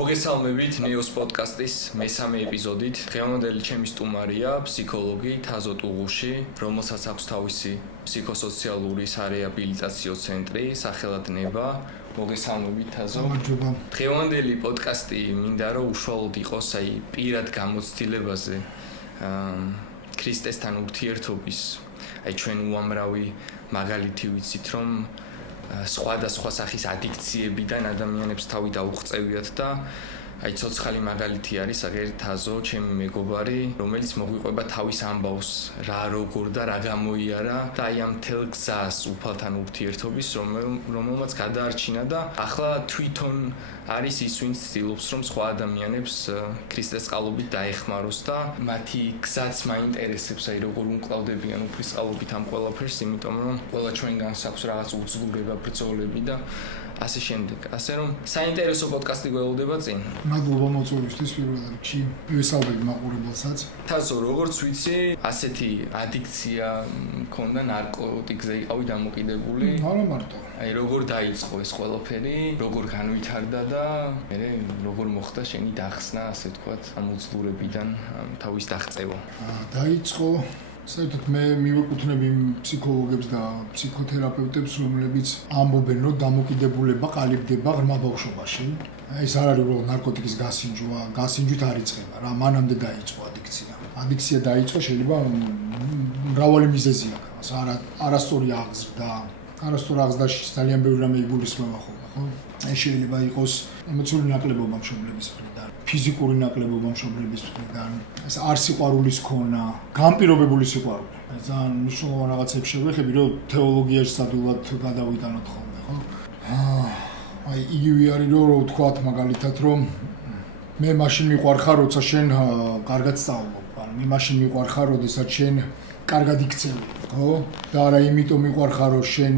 მოგესალმებით ნეოს პოდკასტის მესამე ეპიზოდით. დღევანდელი ჩემი სტუმარია ფსიქოლოგი თაზო ტუღუში, რომელსაც აქვს თავისი ფსიქოსოციალური სარეაბილიტაციო ცენტრი, სახელად ნება. მოგესალმებით თაზო. დღევანდელი პოდკასტი მინდა რომ უშუალოდ იყოს პირად გამოცდილებაზე ქრისტესთან ურთიერთობის. ჩვენ უამრავი მაგალითი ვიცით რომ სხვადასხვა სახის ადიქციებიდან ადამიანებს თავი დაუღწევიათ და ცოცხალი მაგალითი არის აგერ თაზო, ჩემი მეგობარი, რომელიც მოგვიყვება თავის ამბავს, რა როგორ და რა გამოიარა და ამ მთელ გზას უფალთან ურთიერთობის, რომელმაც გადაარჩინა და ახლა თვითონ არის ის, ვინც ცდილობს, რომ სხვა ადამიანებს ქრისტეს წყალობით დაეხმაროს და მათი გზაც მაინტერესებს, როგორ უმკლავდებიან უფლის ამ ყველაფერს, იმიტომ რომ ყველა ჩვენგანს აქვს რაღაც უძლურება, ბრძოლები და ასე შემდეგ. ასე რომ საინტერესო პოდკასტი გველოდება წინ. მადლობა მოწვევისთვის პირველ რიგში. ვესალმები მაყურებელსაც. თაზო, როგორც ვიცი, ასეთი ადიქცია მქონდა ნარკოტიკზე იყავი დამოკიდებული. არა მარტო. როგორ დაიწყო ეს ყველაფერი, როგორ განვითარდა და მე როგორ მოხდა შენი დახსნა, ასე ვთქვათ, ამ უძლურებიდან თავის დაღწევა. დაიწყო საერთოდ მე მივეკუთვნები ფსიქოლოგებს და ფსიქოთერაპევტებს, რომლებიც ამბობენ, რომ დამოკიდებულება ყალიბდება ღრმა ბავშვობაში. ეს არ არის უბრალოდ ნარკოტიკის გასინჯვა, გასინჯვით არ იწყება რა, მანამდე დაიწყო ადიქცია. ადიქცია დაიწყო შეიძლება მრავალი მიზეზი აქვს. არასწორი აღზრდა, არასწორ აღზრდაში ძალიან ბევრი რამე იგულისხმება ხოლმე, ხო? ეს შეიძლება იყოს ემოციური ნაკლებობა მშობლების მხრიდან, ფიზიკური ნაკლებობა მშობლების მხრიდან, ეს არ სიყვარულის ქონა, განპირობებული სიყვარული. ძალიან მნიშვნელოვან რაღაცებს შევეხები, რომ თეოლოგიაში სადულად გადავიტანოთ ხოლმე, ხო? იგივე არის რომ ვთქვათ მაგალითად, რომ მე მაშინ მიყვარხარ, როცა შენ კარგად სწავლობ, ან მე მაშინ მიყვარხარ, როდესაც შენ კარგად იქცევი, ხო? და არა იმიტომ მიყვარხარ, რომ შენ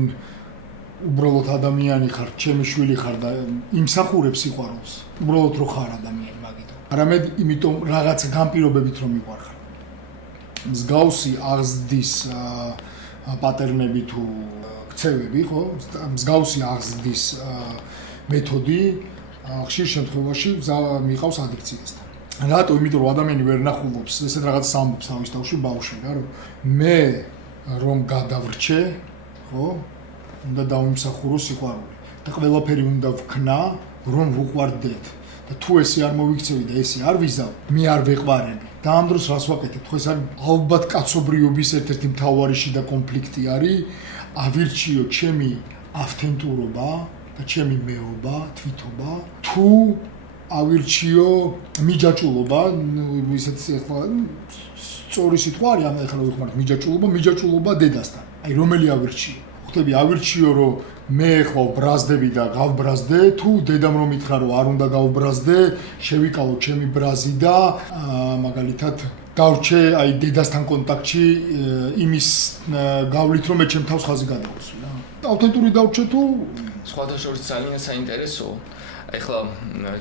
უბრალოდ ადამიანი ხარ, ჩემი შვილი ხარ და იმსახურებ სიყვარულს. უბრალოდ რო ხარ ადამიანი მაგითო. არამედ იმიტომ რაღაც განპირობებით რომ მიყვარხარ. მსგავსი აღზრდის პატერნები თუ ქცევები, ხო? მსგავსი აღზრდის მეთოდი ხშირ შემთხვევაში მიყავს ადიქციასთან. რატო? იმიტომ რომ ადამიანი ვერ ნახულობს ესეთ რაღაც ამბობს თავის თავში ბავშვი რა, რომ მე რომ გადავრჩე, ხო? უნდა დავიმსახურო სიყვარული და ყველაფერი უნდა ვქნა, რომ ვუყვარდეთ. და თუ ესე არ მოვიქცევი და ესე არ ვიზავ, მე არ ვეყვარები. და ამ დროს რას ვაკეთებ? ხო ეს არის ალბათ კაცობრიობის ერთ-ერთი მთავარი შიდა კონფლიქტი არის, ავირჩიო ჩემი ავთენტურობა და ჩემი მეობა, თვითობა, თუ ავირჩიო მიჯაჭულობა, ისეთი ახლა სწორი სიტყვა არის, ამ ახლა ვიხმართ მიჯაჭულობა დედასთან. აი რომელი ავირჩიო? ხვდები, ავირჩიო რომ მე ახლა ვბრაზდები და გავბრაზდე, თუ დედამ რომ მითხრა რომ არ უნდა გავბრაზდე, შევიკავო ჩემი ბრაზი და მაგალითად დავრჩე აი დედასთან კონტაქტში იმის გავლით რომ მე ჩემ თავს ხაზი გადავუსვი რა. ავთენტური დავრჩე თუ სხვათა შორის ძალიან საინტერესოა. ეხლა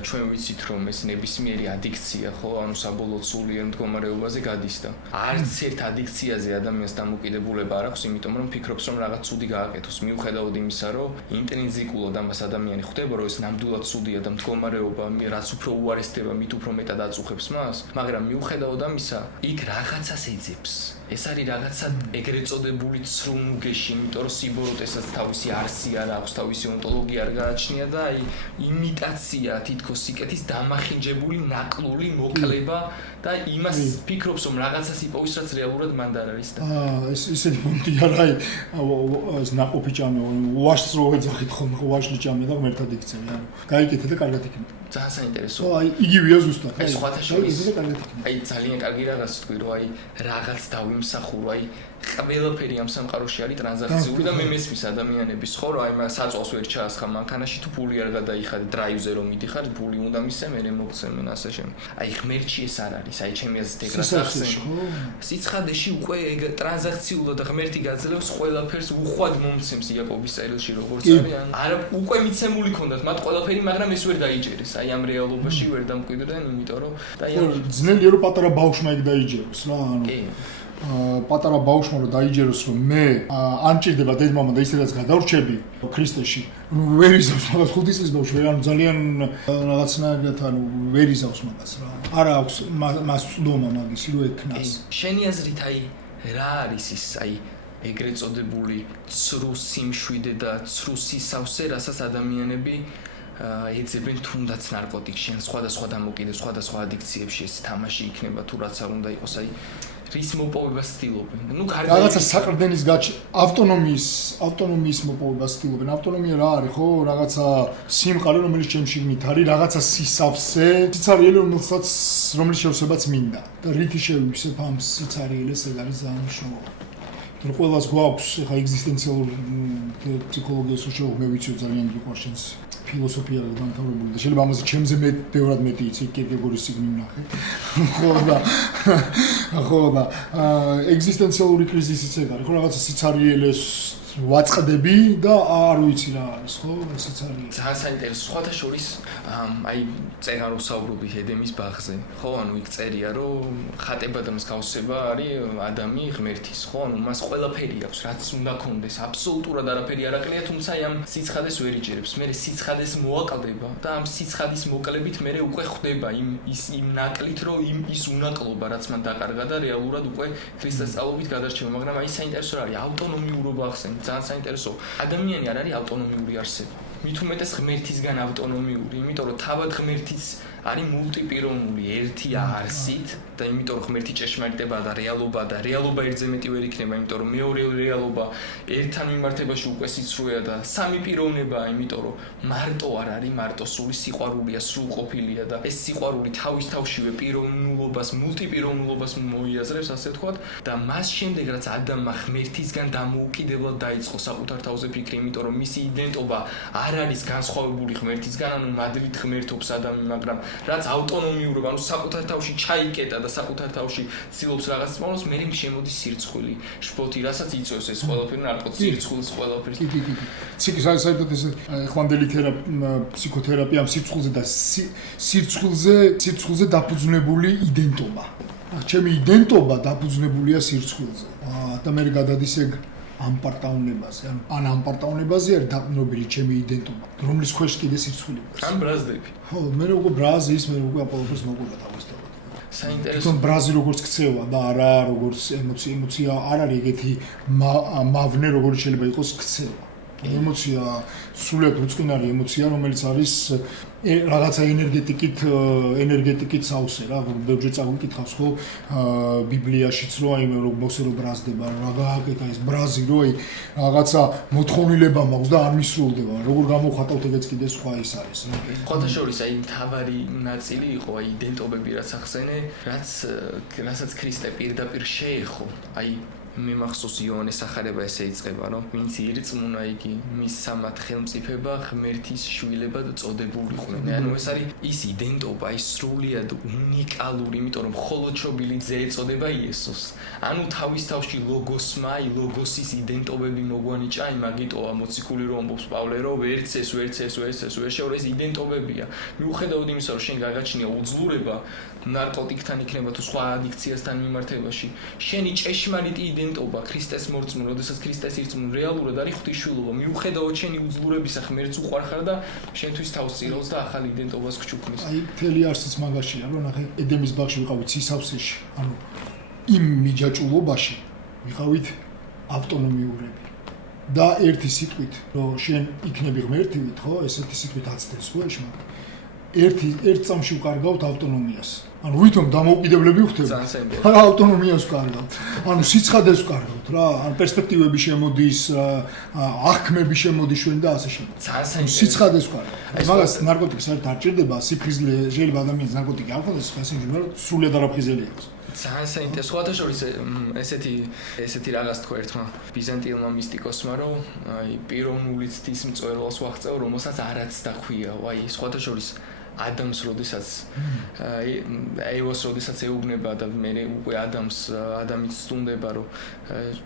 ჩვენ ვიცით რომ ეს ნებისმიერი ადიქცია ხო ანუ საბოლოო სულიერ მდგომარეობაზე გადის და არც ერთ ადიქციაზე ადამიანს დამოკიდებულება არ აქვს, იმიტომ რომ ფიქრობს რომ რაღაც ცუდი გააკეთოს, მიუხედავად იმისა რომ ინტრინზიკულად ამას ადამიანი ხვდება რომ ეს ნამდვილად ცუდია და მდგომარეობა რაც უფრო უარესდება, მით უფრო მეტად აწუხებს მას, მაგრამ მიუხედავად ამისა იქ რაღაცას ეძებს. ეს არის რაღაცა ეგრეთ წოდებული ცრუნუგეში, იმიტომ რომ სიბოროტესაც თავისი არსი არ აქვს, თავისი ონტოლოგია არ გააჩნია და აი იმიტაცია თითქოს სიკეთის დამახინჯებული ნაკლული მოკლება და იმას ფიქრობს რომ რაღაცას იპოვის, რაც რეალურად მანდ არ არის და ესეთი პუნქტი არა, ეს ნაყოფი ჭამე, ვაშს რო ეძახით ხოლმე, ვაშლი ჭამე და ღმერთად იქცევი, ანუ გაიკეთე და კარგად იქნება. ძალიან საინტერესოა. აი იგივეა ზუსტად. აი სხვათა შორის აი ძალიან კარგი რაღაც თქვი რომ აი რაღაც დავიმსახურო, აი ყველაფერი ამ სამყაროში არის ტრანზაქციული და მე მესმის ადამიანების ხო რომ აი მაგ საწოლს ვერ ჩაასხა მანქანაში თუ ფული არ გადაიხადე დრაივზე რომ მიდიხარ, ფული უნდა მისცე, მე მოგცემენ ასე შემდეგ. აი ღმერთში ეს არ არის, აი ჩემი აზრით ეგრე სახსენ. სიცხადეში უკვე ეგ ტრანზაქციულად და ღმერთი გაძლევს ყველაფერს უხვად მომცემს იაკობის წერილში როგორც არის. არა უკვე მიცემული ქონდათ მათ ყველაფერი, მაგრამ ეს ვერ დაიჯერეს. აი ამ რეალობაში ვერ დამკვიდრდნენ, იმიტომ რომ და ძნელია რომ პატარა ბავშვმა ეგ დაიჯეროს რა, ანუ პატარა ბავშვმა რომ დაიჯეროს რომ მე ან ჭირდება დედმამა და ისედაც გადავრჩები ქრისტეში ვერ იზავს მაგას 5 წლის ბავშვი ანუ ძალიან რაღაცნაირად ანუ ვერ იზავს მაგას რა არა აქვს მას წვდომა მაგის რო ეკნას შენი აზრით აი რა არის ის აი ეგრეთ წოდებული ცრუ სიმშვიდე და ცრუ სისავსე რასაც ადამიანები ეძებენ თუნდაც ნარკოტიკში ან სხვადასხვა დამოკიდე სხვადასხვა ადიქციებში ეს თამაში იქნება თუ რაც არ უნდა იყოს აი რის მოპოვებას ცდილობენ ნუ რაღაცა საყრდენის ავტონომიის მოპოვებას ცდილობენ ავტონომია რა არის ხო რაღაცა სიმყარე რომელიც ჩემში მით არის რაღაცა სისავსე სიცარიელე რომელიც შევსებაც მინდა და რითი შევივსებ ამ სიცარიელეს ეგ არის ძალიან მნიშვნელოვანი რომ ყველას გვაქვს ხა ეგზისტენციალურ ფსიქოლოგიას უშუალოდ მე ვიცი ძალიან გიყვარს შენს ფილოსოფია დამთავრებული და შეიძლება ამაზე ჩემზე ბევრად მეტი იცი კიერკეგორის სიგნი ვნახე ხო და ეგზისტენციალური კრიზისიც ეგ არის ხო რაღაცა სიცარიელეს ვაწყდები და არ ვიცი რა არის ხო სიცარიელე ძალიან საინტერესო სხვათა შორის აი წერა რო საუბრობდი ედემის ბაღზე ხო ანუ იქ წერია რომ ხატება და მსგავსება არის ადამი ღმერთის ხო ანუ მას ყველაფერი აქვს რაც უნდა კონდეს აბსოლუტურად არაფერი არ აკლია თუმცა ამ სიცხადეს ვერ იჭერებს მე სიცხადეს მოაკლდება და ამ სიცხადის მოკლებით მე უკვე ხვდება იმ ნაკლით რომ ის უნაკლობა რაც მან დაკარგა და რეალურად უკვე ქრისტეს სწავლობით გადარჩება მაგრამ აი საინტერესო არის ავტონომიურობა ახსენე ძალიან საინტერესო ადამიანი არ არის ავტონომიური არსება მით უმეტეს ღმერთისგან ავტონომიური იმიტომ რომ თავად ღმერთიც არის მულტიპიროვნული ერთი არსით და იმიტომ რომ ღმერთი ჭეშმარიტება და რეალობა ერთზე მეტი ვერ იქნება იმიტომ რომ მეორე რეალობა ერთთან მიმართებაში უკვე სიცრუეა და სამი პიროვნებაა იმიტომ რომ მარტო არ არის მარტო სული სიყვარულია სრულყოფილია და ეს სიყვარული თავის თავშივე პიროვნულობას მულტიპიროვნულობას მოიაზრებს ასე ვთქვათ და მას შემდეგ რაც ადამმა ღმერთისგან დამოუკიდებლად დაიწყო საკუთარ თავზე ფიქრი იმიტომ რომ მისი იდენტობა არ არის განსხვავებული ღმერთისგან ანუ მადლით ღმერთობს ადამი მაგრამ რაც ავტონომიურობა, ანუ საკუთარ თავში ჩაიკეტა და საკუთარ თავში ცდილობს რაღაცას მოვოს, მე შემოდის სირცხვილი, შფოთი, რასაც იწვევს ეს ყველაფერი ნარკოტიკი, სირცხვლის ყველაფერი. კი. საერთოდ ეს ხვანდელი ფსიქოთერაპია ამ სირცხვილზე და სირცხვილზე დაფუძნებული იდენტობა. ჩემი იდენტობა დაფუძნებულია სირცხვილზე. და მე გადადის ეგ ამ პარტაუნებაზე, ან ამ პარტაუნებაზე არის დაყრდნობილი ჩემი იდენტობა, რომლის ქვეშ კიდე სირცხვილი არის. ან ბრაზდები. ხო, მე უკვე ბრაზის, მე უკვე აპოლოფერს მოყვება თავისთავად. საინტერესო. თვითონ ბრაზი როგორც ქცევა და არა როგორც ემოცია არ არის ეგეთი მავნე როგორც შეიძლება იყოს ქცევა. ემოცია სულად უწყინარი ემოცია, რომელიც არის რაღაცა ენერგეტიკით სავსე რა, ბევრჯერ წავიკითხავს ხო ბიბლიაშიც რომ აი რომ მოსე რომ ბრაზდება, რა გააკეთა ეს ბრაზი რომ აი რაღაცა მოთხოვნილება მაქვს და არ მისრულდება. როგორ გამოვხატავთ ეგეც კიდე სხვა ის არის. ხოთა შორის აი მთავარი ნაწილი იყო აი იდენტობები რაც ახსენე, რასაც ქრისტე პირდაპირ შეეხო. აი მე მახსოვს იოანეს სახარება ესე იწყება, რომ ვინც ირწმუნა იგი მის სამად ხელმწიფება ღმერთის შვილებად წოდებულიყვნენ. ანუ ეს არის ის იდენტობა, ის სრულიად უნიკალური, იმიტომ რომ მხოლოდ შობილი ძე ეწოდება იესოს. ანუ თავის თავში ლოგოსმა, ლოგოსის იდენტობები მოგვანიჭა, მაგიტოა მოციქული რომ ამბობს პავლე, რომ ვერც ეს ვერ შეურა ეს იდენტობებია. მიუხედავად იმისა, რომ შენ გაგაჩნია უძლურება ნარკოტიკთან იქნება თუ სხვა ადიქციასთან მიმართებაში, შენი ჭეშმარიტი იდენტობა ქრისტეს მორწმუნე, როდესაც ქრისტეს ირწმუნ რეალურად არის ღვთისმშობლობა. მიუხედავად შენი უძლურებისა, ღმერთს უყვარხარ და შენთვის თავს წირავს და ახალ იდენტობას გჩუქნის. აი, მთელი არსიც მაგაშია, რომ ნახე, ედემის ბაღში ვიყავით სისავსეში, ანუ იმ მიჯაჭულობაში ვიყავით ავტონომიურები. და ერთი სიტყვით, რომ შენ იქნები ღმერთივით, ხო, ესეთი სიტყვით აცდებს ხო ეს მაგრამ ერთ წამში ვკარგავთ ავტონომიას. ანუ ვითომ დამოუკიდებლები ვხდები. არა ავტონომიას ვკარგავთ. ანუ სიცხადეს ვკარგავთ რა, ან პერსპექტივები შემოდის, აღქმები შემოდის ჩვენ და ასე შემდეგ. სიცხადეს ვკარგავთ. მაგას ნარკოტიკი საერთოდ არ ჭირდება, სიფხიზლე შეიძლება ადამიანს ნარკოტიკი არ ხდეს, ასე მაგრამ სულიად არაფხიზელი აქვს. ძალიან საინტერესო. სხვათა შორის ესეთი რაღაც თქვა ერთმა ბიზანტიელმა მისტიკოსმა, რომ აი პიროვნული ცდის მწვერვალს ვაღწევ, რომელსაც არაც დახვიაო. აი სხვათა შორის ადამიანს როდესაც ეოს როდესაც ეუბნება და მე უკვე ადამიანს სტუნდება რომ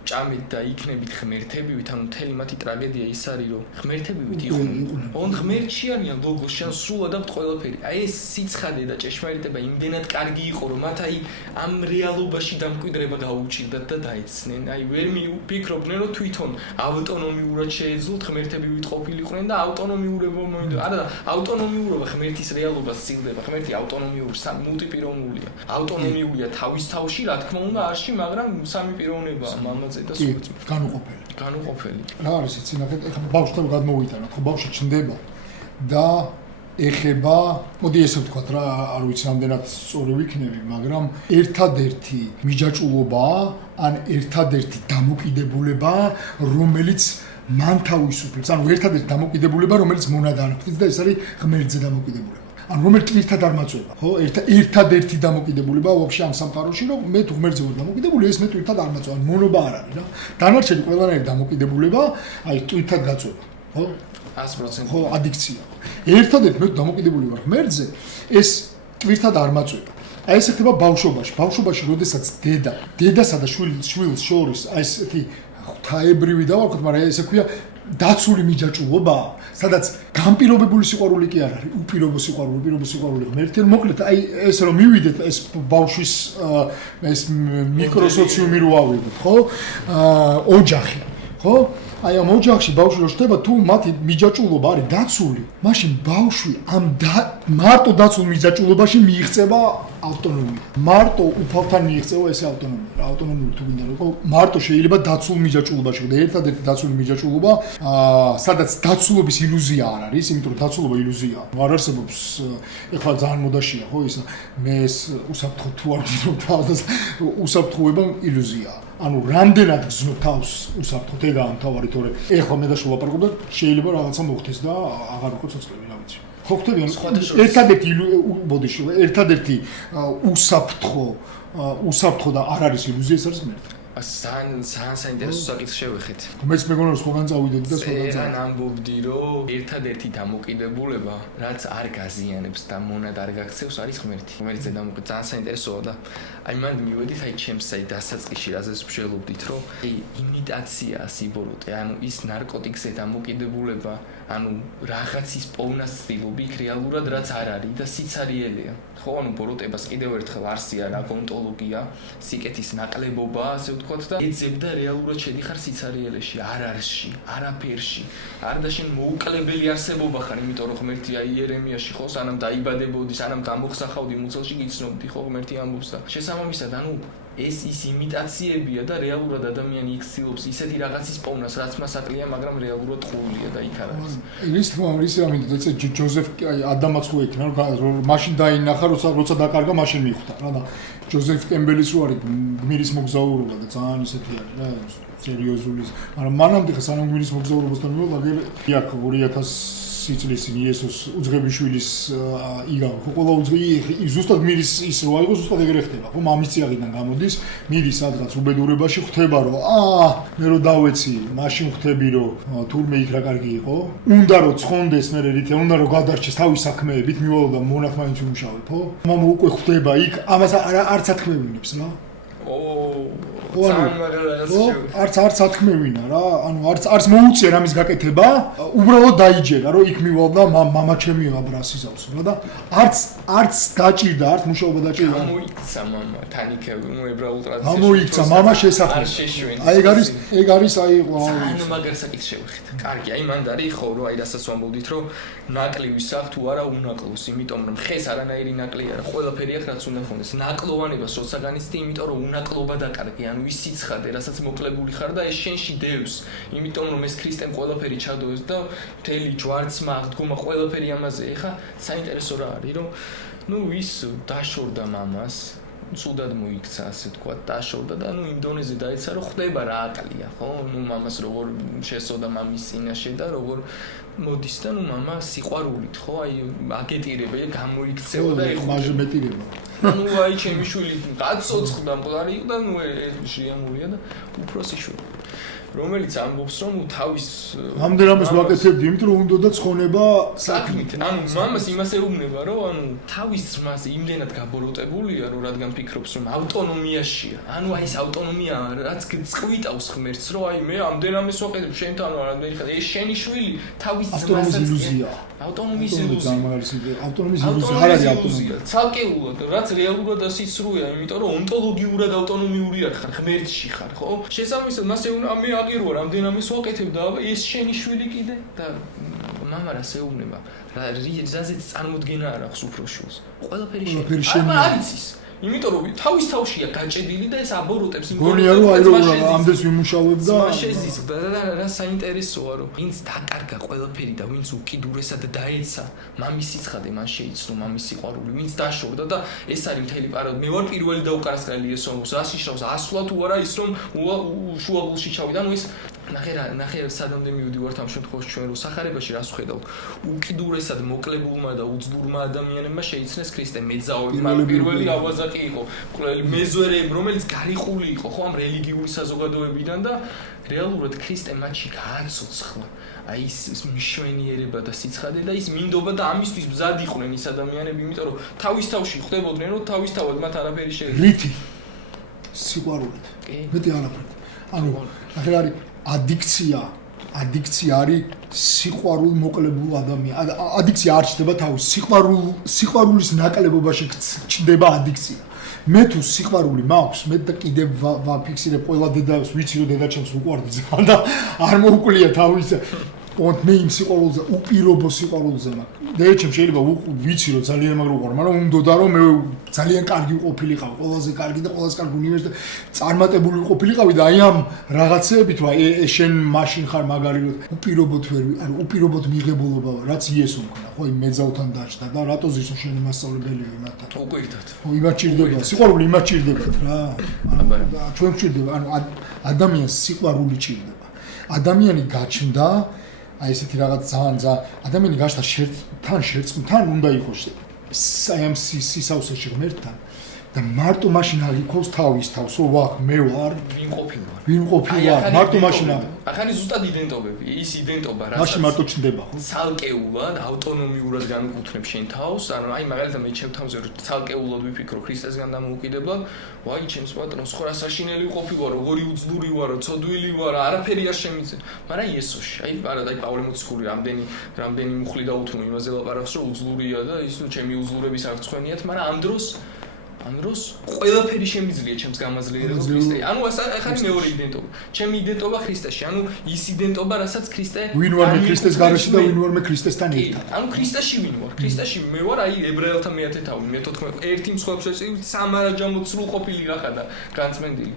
ჭამით და იქნებით ღმერთებივით ანუ მთელი მათი ტრაგედია ის არის რომ ღმერთებივით იყვნენ ოღონდ ღმერთში არიან გოგოს შენ სულ ადავთ ყველაფერი აი ეს სიცხადე და ჭეშმარიტება იმდენად კარგი იყო რომ მათ აი ამ რეალობაში დამკვიდრება გაუჭირდათ და დაეცნენ აი ვერ მიფიქრობდნენ რომ თვითონ ავტონომიურად შეეძლოთ ღმერთებივით ყოფილიყვნენ და ავტონომიურობა მოინდა არა ავტონომიურობა ღმერთის რეალობას სცილდება ღმერთი ავტონომიური მულტიპიროვნულია ავტონომიურია თავის თავში რა თქმა უნდა არში მაგრამ სამი პიროვნებაა მამაძე და სულიწმი განუყოფელი რა არის იცი ნახეთ ეხლა ბავშვთან გადმოვიტანოთ ხო ბავშვი ჩნდება და ეხება მოდი ესე ვთქვათ რა არ ვიცი რამდენად სწორი ვიქნები მაგრამ ერთადერთი მიჯაჭულობაა ან ერთადერთი დამოკიდებულება რომელიც მან თავისუფლებს ანუ ერთადერთი დამოკიდებულება რომელიც მონად არქმევს და ეს არის ღმერთზე დამოკიდებულება ანუ რომელიც ერთად არ მაწვება ხო ერთადერთი დამოკიდებულება ვაფშე ამ სამყაროში რომ მე თუ ღმერთზე ვარ დამოკიდებული ეს მე ერთად არ მაწვება მონობა არ არის რა დანარჩენი ყველანაირი დამოკიდებულება აი ერთად გაწვება ხო 100% ხო ადიქცია ერთადერთი მე დამოკიდებული ვარ ღმერთზე ეს ერთად არ მაწვება აი ეს ხდება ბავშვობაში როდესაც დედასა და შვილს შორის აი ესეთი ღვთაებრივი და ვარქვათ მაგრამ ესე ქვია დაცული მიჯაჭულობა სადაც განპირობებული სიყვარული კი არ არის უპირობო სიყვარული ღმერთთან მოკლედ აი ეს რომ მივიდეთ ეს ბავშვის ეს მიკროსოციუმი რო ავიღოთ ხო ოჯახი ხო აი ამ ოჯახში ბავშვი რო ხდება თუ მათი მიჯაჭულობა არის დაცული მაშინ ბავშვი ამ მარტო დაცულ მიჯაჭულობაში მიიღწევა ავტონომია მარტო უფალთან მიიღწევა ეს ავტონომია ავტონომიური თუ გინდა რომ მარტო შეიძლება დაცულ მიჯაჭულობაში და ერთადერთი დაცული მიჯაჭულობა სადაც დაცულობის ილუზია არ არის იმიტომ რომ დაცულობა ილუზია არ არსებობს ეხლა ძალიან მოდაშია ხო ისა მე ეს უსაფრთხო თუ არ ვიზრო თავს უსაფრთხოება ილუზიაა ანუ რამდენად გზნობ თავს უსაფრთხოდ ეგაა მთავარი თორე ეხლა მე და შულაპარაკობ და შეიძლება რაღაცა მოხდეს და აღარ ვიყო ცოცხლები რა ვიცი ხო ხდებიან ერთადერთი უსაფრთხო და არ არის ილუზია ეს არის ღმერთი ძალიან საინტერესო საკითხს შევეხეთ. მეც მეგონა რომ სხვაგან წავიდოდი და სხვაგან წავიდოდი. ან ამბობდი რომ ერთადერთი დამოკიდებულება, რაც არ გაზიანებს და მონად არ გაქცევს, არის ღმერთი. ღმერთზე დამოკიდებული ძალიან საინტერესოა და აი მან მივედით აი ჩემს აი დასაწყისში რაზეც ვშელობდით, რომ აი იმიტაცია სიბოროტე, ანუ ის ნარკოტიკზე დამოკიდებულება, ანუ რაღაცის პოვნას ცდილობი იქ რეალურად რაც არ არის და სიცარიელია. ხო, ანუ ბოროტებას კიდევ ერთხელ არსია რა გონტოლოგია, სიკეთის ნაკლებობა, ასე ვთქვათ და ეძებდა რეალურად შედიხარ სიცარიელეში, არ არსში, არაფერში. არ და შენ მოუკლებელი არსებობა ხარ, იმიტომ რომ ღმერთი აი იერემიაში ხო, სანამ დაიბადებოდი, სანამ გამოხსახავდი მუცელში გიცნობდი ხო ღმერთი ამბობს და შესაბამისად, ანუ ეს ის იმიტაციებია და რეალურად ადამიანი იქ ცდილობს ისეთი რაღაცის პოვნას, რაც მას აკლია, მაგრამ რეალურად ყურია და იქ არ არის. ის რამე და ჯოზეფ ადამაც ხო იქნა, რომ მაშინ დაინახა, როცა დაკარგა, მაშინ მიხვდა რა და ჯოზეფ კემბელის რო არის გმირის მოგზაურობა და ძალიან ისეთი არის რა სერიოზული, მაგრამ მანამდე ხა სანამ გმირის მოგზაურობასთან მივიღე აქ 2000 სიწლის იესოს უძღებიშვილის იგავ ხო ყველა უძღი ზუსტად გმირის ის რო აიღო ზუსტად ეგრე ხდება ხო მამის წიაღიდან გამოდის მიდის სადღაც უბედურებაში ხვდება რომ მე რო დავეცი მაშინ ხვდები რომ თურმე იქ რა კარგი იყო უნდა რომ ცხონდეს მე რითია უნდა რომ გადარჩეს თავის საქმეებით მივალო და მონახ მაინც უმშავე ხო მამა უკვე ხვდება იქ ამას არც ათქმევინებს რა არც ათქმევინა რა ანუ არც მოუწია რამის გაკეთება უბრალოდ დაიჯერა რომ იქ მივალდა მამა ჩემი აბრასიზავს რა და არც დაჭირდა არც მუშაობა დაჭირდა გამოიქცა მამა თან იქები უბრალოდ რა გამოიქცა მამა შესახებ აი ეგ არის აი ძალიან მაგარ საკითხს შევეხეთ კარგი აი მანდ არის ხო რომ აი რასაც ვამბობდით რომ ნაკლივი სახ თუ არა უნაკლოს იმიტომ რომ ხეს არანაირი ნაკლი არა ყველაფერი აქ რაც უნდა ხონდეს ნაკლოვანებას როცა განიცდი იმიტომ რომ უნაკლობა დაკარგი ანუ ის სიცხადე რასაც მოკლებული ხარ და ეს შენში დევს იმიტომ რომ ეს ქრისტემ ყველაფერი ჩადოეს და მთელი ჯვარცმა აღდგომა ყველაფერი ამაზე ეხა საინტერესო რა არის რომ ნუ ის დაშორდა მამას სუდად მოიქცა ასე თქვა დაშორდა და ნუ იმ დონეზე დაეცა რომ ხდება რა აკლია ხო ნუ მამას როგორ შესოდა მამის წინაშე და როგორ მოდის და ნუ მამა სიყვარულით ხო აი აგეტირება გამოიქცევა და ეხლა მაჟმეტირება ნუ აი ჩემი შვილი გაცოცხლდა მყარი და ნუ შეამურია და უფროსი შვილი რომელიც ამბობს რომ თავის ამდენამეს ვაკეთებდი, იმიტომ რომ უნდა და ცხონება საქმით. ანუ მამას იმას ეუბნება, რომ ანუ თავის ძმას იმდენად გაბოროტებულია, რომ რადგან ფიქრობს რომ ავტონომიაშია. ანუ აი ეს ავტონომია რაც წყვიტავს ღმერთს, რომ აი მე ამდენამეს ვაკეთებ შენთან რამდენი ხანი ეს შენი შვილი თავის ძმასაც ილუზია. ავტონომიის ილუზია. ავტონომიის ილუზია არ არის ავტონომია. ცალკეულად, რაც რეალურად სიცრუეა, იმიტომ რომ ონტოლოგიურად ავტონომიური არ ხარ, ღმერთში ხარ, ხო? შესაბამისად, მას ეუბნება, მე აღიარვა, რამდენამეს ვაკეთებ და ეს შენი შვილი კიდე და მამა რას ეუბნება? რაზეც წარმოდგენა არ აქვს უფრო შულს. ყველაფერი შენი. არ იცის. იმიტომ რომ თავის თავშია გაჭედილი და ეს აბოროტებს იმ გონია რომ აი რომ ამდენს ვიმუშავებ და შეზიზღდა და რა საინტერესოა რომ ვინც დაკარგა ყველაფერი და ვინც უკიდურესად დაეცა მამის სიცხადე მან შეიცნო მამის სიყვარული ვინც დაშორდა და ეს არის მთელი პარადოქსი მე ვარ პირველი დაუკარასკრელი ესომოს რას იშრავს ასვლა თუ არა ის რომ შუაგულში ჩავიდა ანუ ეს ნახე სადამდე მივდივართ ამ შემთხვევაში ჩვენ რო სახარებაში რას ვხედავთ უკიდურესად მოკლებულმა და უძლურმა ადამიანებმა შეიცნეს ქრისტე მეძავებმა პირველი ავაზაკი იყო კვლელი მეზვერეები რომელიც გარიხული იყო ხო ამ რელიგიური საზოგადოებიდან და რეალურად ქრისტე მათში გააცოცხლა აი ის მშვენიერება და სიცხადე და ის მინდობა და ამისთვის მზად იყვნენ ის ადამიანები იმიტომ რომ თავის თავში ხვდებოდნენ რომ თავის თავად მათ არაფერი შეიძლება რითი სიყვარულით მეტი არაფერი ანუ ახლა არის ადიქცია არის სიყვარულ მოკლებულ ადამიანს. ადიქცია არ ჩნდება თავის სიყვარულის ნაკლებობაში ჩნდება ადიქცია. მე თუ სიყვარული მაქვს, მე და კიდევ ვაფიქსირებ ყველა დედას, ვიცი რომ დედაჩემს უყვარდა ძალიან და არ მოუკლია თავის პონტ მე იმ სიყვარულზე უპირობო სიყვარულზე მაქვს. დედაჩემ შეიძლება ვიცი რომ ძალიან მაგრამ უყვარ, მაგრამ უნდა რომ მე ძალიან კარგი ყოფილიყავ, ყველაზე კარგი და ყველაზე კარგი უნივერსიტეტი წარმატებული ყოფილიყავი და აი ამ რაღაცეებით ვაი შენ მაშინ ხარ მაგარი უპირობოდ ვერ ანუ უპირობოდ მიღებულობა რაც იესო მქონდა ხო იმ მეძავთან დაჭდა და რატო ზისო შენი მასწავლებელია იმათთან უკვე ერთად ხო იმათ ჭირდება სიყვარული იმათ ჭირდებათ რა ანუ ჩვენ ჭირდება ანუ ადამიანს სიყვარული ჭირდება ადამიანი გაჩნდა აი ესეთი რაღაც ძალიან ადამიანი გაჩნდა თან უნდა იყოს აი ამ სისავსეში ღმერთთან და მარტო მაშინ აღიქოს თავის თავს, ვახ, მე ვარ, ვინ ყოფილვარ, მარტო მაშინ ახალი ზუსტად იდენტობები, ის იდენტობა რაც მაშინ მარტო ჩნდება, ხო? ცალკეულად, ავტონომიურად განუკუთვნებ შენ თავს, ანუ აი მაგალითად მე ჩემ თავზე რომ ცალკეულად ვიფიქრო ქრისტესგან დამოუკიდებლად, ვაი, ჩემს პატრონს ხო რა საშინელი ყოფილვარ, როგორი უძლური ვარო, ცოდვილი ვარ, არაფერი არ შემიძლია. მაგრამ იესოში, აი პავლე მოციქული რამდენი მუხლი დაუთმო იმაზე ლაპარაკს, რომ უძლურია და ის ჩემი უძლურების არ ცხენიათ, მაგრამ ამ დროს ყველაფერი შემიძლია ჩემს გამაძლიერებელ ქრისტე. ანუ ახალი მეორე იდენტობა. ჩემი იდენტობა ქრისტეში. ანუ ის იდენტობა, რასაც ქრისტე ვინ ვარ მე ქრისტეს გარეშე და ვინ ვარ მე ქრისტესთან ერთად. ანუ ქრისტეში ვინ ვარ? ქრისტეში მე ვარ აი ებრაელთა მეათე თავი, მე 14 ერთი მსხვერპლში სამარაჯამო სრულყოფილი რახა და განწმენდილი.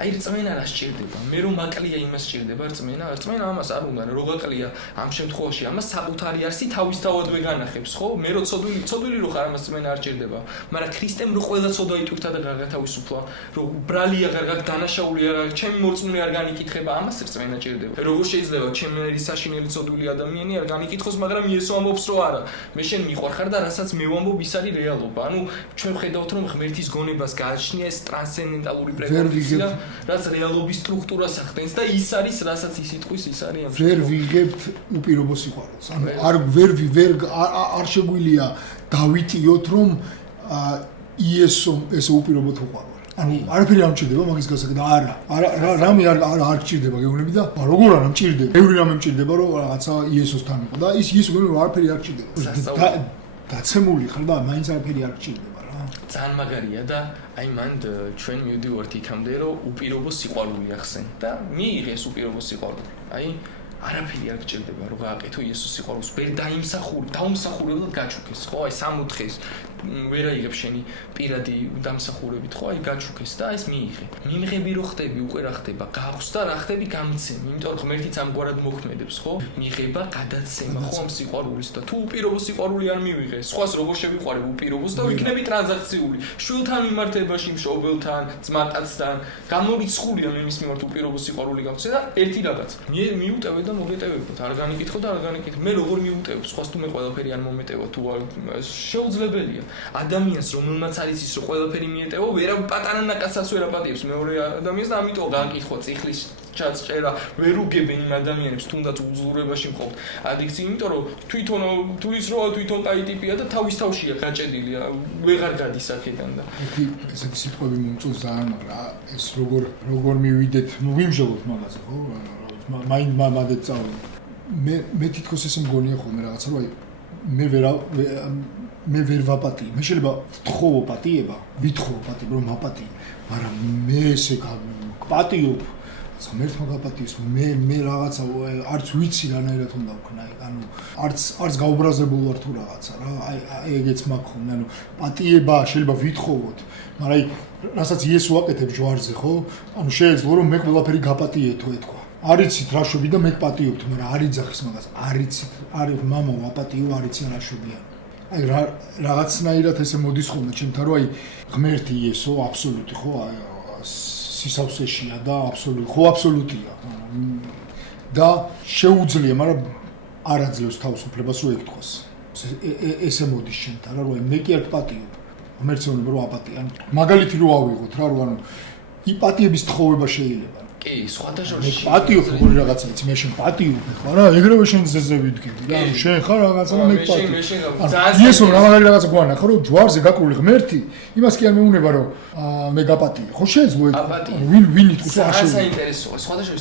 აი რწმენა რა სჭირდება? მე რომ მაკლია იმას სჭირდება რწმენა ამას არ უნდა რო გაკლია ამ შემთხვევაში ამას საკუთარი არსი თავისთავადვე განახებს, ხო? მე რო ცოდვილი რო ხარ ამას რწმენა არ სჭირდება. მაგრამ ქრისტემ რო ყველა ცოდა იტვირთა და გათავისუფლა, რომ ბრალი აღარ გაქვს დანაშაული აღარ, ჩემი მორწმუნე არ განიკითხება, ამას რწმენა სჭირდება. როგორ შეიძლება ჩემი საშინელი ცოდვილი ადამიანი არ განიკითხოს, მაგრამ იესო ამბობს რომ არა. მე შენ მიყვარხარ და რასაც მე ვამბობ ის არის რეალობა. ანუ ჩვენ ხედავთ რომ ღმერთის გონებას გააჩნია ეს ტრანსცენდენტალური პრეგნაცია რაც რეალობის სტრუქტურას ახდენს და ის არის რასაც ის იტყვის ის არის ამ ვერ ვიღებთ უპირობო სიყვარულს ანუ ვერ არ შეგვიძლია დავითიოთ რომ იესო ეს უპირობოდ უყვარვა ანუ არაფერი არ მჭირდება მაგის გასაგებად არა რამე არ გჭირდება გეუბნები და როგორ არ მჭირდება ბევრი რამე მჭირდება რომ რაღაცა იესოსთან იყო და ის იესო გეუბნები არაფერი არ გჭირდება დაცემული ხარ და მაინც არაფერი არ გჭირდება ძალიან მაგარია და აი მან ჩვენ მივდივართ იქამდე რომ უპირობო სიყვარული ახსენ და მიიღეს უპირობო სიყვარული აი არაფერი არ გჭირდება რომ გააკეთო იესოს სიყვარულს ვერ დაუმსახურებლად გაჩუქეს ხო აი 60 ვერ აიღებ შენი პირადი დამსახურებით ხო აი გაჩუქეს და ეს მიიღე მიმღები რო ხდები უკვე რა ხდება გახს და რა ხდები გამცემ იმიტომ რომ ღმერთიც ამგვარად მოქმედებს ხო მიიღება გადაცემა ხო ამ სიყვარულის და თუ უპირობო სიყვარული არ მივიღე სხვას როგორ შევიყვარებ უპირობოს და ვიქნები ტრანზაქციული შვილთან მიმართებაში მშობელთან ძმაკაცთან გამორიცხულია მე მის მიმართ უპირობო სიყვარული გაქვს და ერთი რაღაც მიუტევე და მოგეტევებოდ არ განიკითხო და არ განიკითხე მე როგორ მიუტევებ სხვას თუ მე ყველაფერი არ მომეტევა თუ შეუძლებელია ადამიანს რომელმაც არის ის რომ ყველაფერი მიეტევა ვერა პატარა ნაკაცსაც ვერ აპატიებს მეორე ადამიანს და ამიტომ განკითხვა წიხლის ჩაწერა ვერ უგებენ იმ ადამიანებს თუნდაც უძლურებაში მყოფთ ადიქცია იმიტომ რომ თუ ის როა თვითონ კაი ტიპია და თავის თავშია გაჭედილია ვეღარ გადის აქედან და ესეთი სიტყვები მომწონს ძალიან მაგრამ ეს როგორ მივიდეთ ვიმჟელოთ მაგაზე ხო მაინდ მამადეთ წავედი მე თითქოს ესე მგონია ხოლმე რაღაცა რომ მე ვერ ვაპატიე. მე შეიძლება ვთხოვო პატიება, ვითხოვო პატიება, რომ მაპატიე, მაგრამ მე ესე პატიობ, ღმერთმა გაპატიოს, მე რაღაცა არც ვიცი რანაირად უნდა ვქნა, ანუ არც გაუბრაზებულ ვარ თუ რაღაცა რა, აი ეგეც მაქვს ხოლმე, ანუ პატიება შეიძლება ვითხოვოთ, მაგრამ აი რასაც იესო აკეთებს ჯვარზე, ხო? ანუ შეიძლება რომ მე ყველაფერი გაპატიეთო ეთქვა. არიცით რა შვები და მე გპატიობთ, მაგრამ არ იძახის მაგას, არიცით, არის მამა ვაპატიო, არიცი რა შვებია. აი რაღაცნაირად ესე მოდის ხოლმე ჩემთან რომ აი ღმერთი იესო აბსოლუტი ხო სისავსეშია და აბსოლუტია და შეუძლია მაგრამ არ აძლევს თავისუფლებას რომ ეგ თქვას ესე მოდის ჩემთან რა რომ მე კი არ გპატიობ ღმერთს უნდა რომ აპატიო მაგალითი რო ავიღოთ რა რომ ანუ იპატიების თხოვება შეიძლება კი, სხვადასხვა პატიო როგორი რაღაცა იცი მე შენ პატიო ხო რა ეგრევე შენ ზეზე ვიდგები რა შენ ხარ რაღაცა და მე პატიო იესო რაღაცა გვანახა რომ ჯვარზე გაკრული ღმერთი იმას კი არ მეუნება რომ მე გაპატიო ხო შეიძლება ვინ იტყვის რა საინტერესოა სხვადასხვა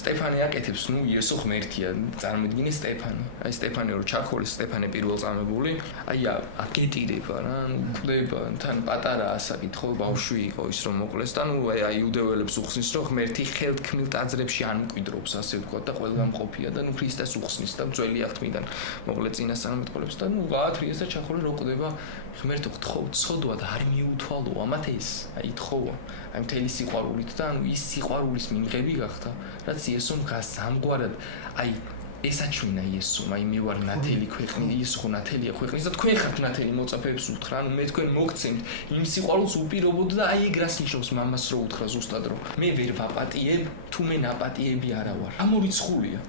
სტეფანე აკეთებს ნუ იესო ღმერთია წარმოიდგინე სტეფანე აი სტეფანე რო ჩაქოლეს სტეფანე პირველ წამებული აი აკეტირება რა ნუ ხვდება თან პატარა ასაკით ხო ბავშვი იყო ის რომ მოკლეს და ნუ აი იუდეველებს უხსნის რომ ღმერთი ხელთქმილ ტაძრებში არ მკვიდრობს ასე ვთქვა და ყველგან მყოფია და ნუ ქრისტეს უხსნის და ძველი აღთმიდან მოკლე წინასწარმეტყველებს და ნუ გაათრიეს და ჩახოლე რო ყვდება ღმერთო გთხოვ ცოდვა და არ მიუთვალო ამათ ეს აი თხოვა აი მთელი სიყვარულით და ნუ ის სიყვარულის მიმღები გახდა რაც იესომ გას ამგვარად აი ესაჩვენა იესომ აი მე ვარ ნათელი ქვეყნის იესო ხო ნათელია ქვეყნის და თქვენ ხართ ნათელი მოწაფეებს უთხრა ანუ მე თქვენ მოგცემთ იმ სიყვარულს უპირობოდ და აი ეგ რას ნიშნავს მამას რო უთხრა ზუსტად რომ მე ვერ ვაპატიებ თუ მე ნაპატიები არა ვარ ამორიცხულია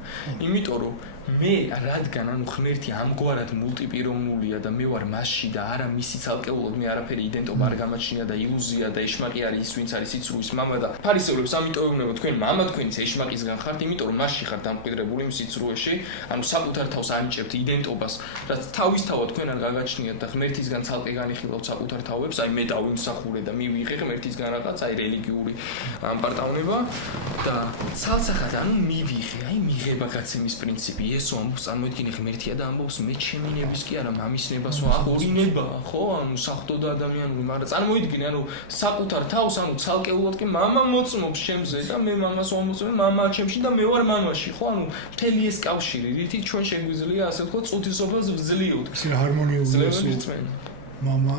იმიტომ რომ მე რადგან ანუ ღმერთი ამგვარად მულტიპიროვნულია და მე ვარ მასში და არა მისი ცალკეულად მე არაფერი იდენტობა არ გამაჩნია და ილუზია და ეშმაკი არის ის ვინც არის სიცრუის მამა და ფარისევლებს ამიტომ ეუბნება თქვენ მამა თქვენიც ეშმაკისგან ხართ იმიტომ რომ მასში ხართ დამკვიდრებული იმ სიცრუეში ანუ საკუთარ თავს ანიჭებთ იდენტობას რაც თავისთავად თქვენ არ გაგაჩნიათ და ღმერთისგან ცალკე განიხილავთ საკუთარ თავებს აი მე დავიმსახურე და მივიღე ღმერთისგან რაღაც აი რელიგიური ამპარტავნება და ცალსახად ანუ მივიღე აი მიღება გაცემის პრინციპი იესო ამბობს წარმოიდგინე ღმერთია და ამბობს მე ჩემი ნების კი არა მამის ნებას ორი ნება ხო ანუ საღვთო და ადამიანური მაგრამ წარმოიდგინე ანუ საკუთარ თავს ანუ ცალკეულად კი მამა მოწმობს ჩემზე და მე მამას ვამოწმე მამა ჩემში და მე ვარ მამაში ხო ანუ მთელი ეს კავშირი რითიც ჩვენ შეგვიძლია ასე ვთქვათ წუთისობას ვძლიოთ ეს ჰარმონიულია მამა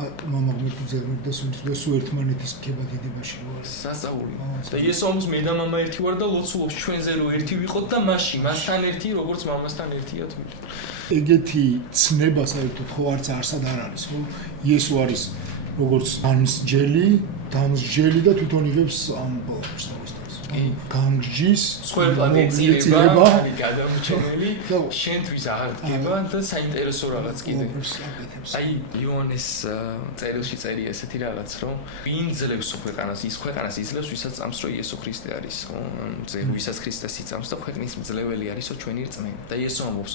ღმერთი და სულ ერთმანეთის ქება დიდებაში ვარ სასწაული და იესო ამბობს მე და მამა ერთი ვარ და ლოცულობს ჩვენზე რომ ერთი ვიყოთ და მასში მასთან ერთი როგორც მამასთან ერთია თვით ეგეთი ცნება საერთოდ ხო არცად არ არის ხო იესო არის როგორც დამსჯელი და თვითონ იღებს ამ გამგჯის სხვა პლანეტიება გადამრჩენელი შენთვის აღარ დგება და საინტერესო რაღაც კიდე აი იოანეს წერილში წერია ესეთი რაღაც რომ ვინ ძლებს ქვეყანას ის ქვეყანას იძლევს ვისაც წამს რომ იესო ქრისტე არის ხო ვისაც ქრისტეს იწამს და ქვეყნის მძლეველი არისო ჩვენი რწმენა და იესო ამბობს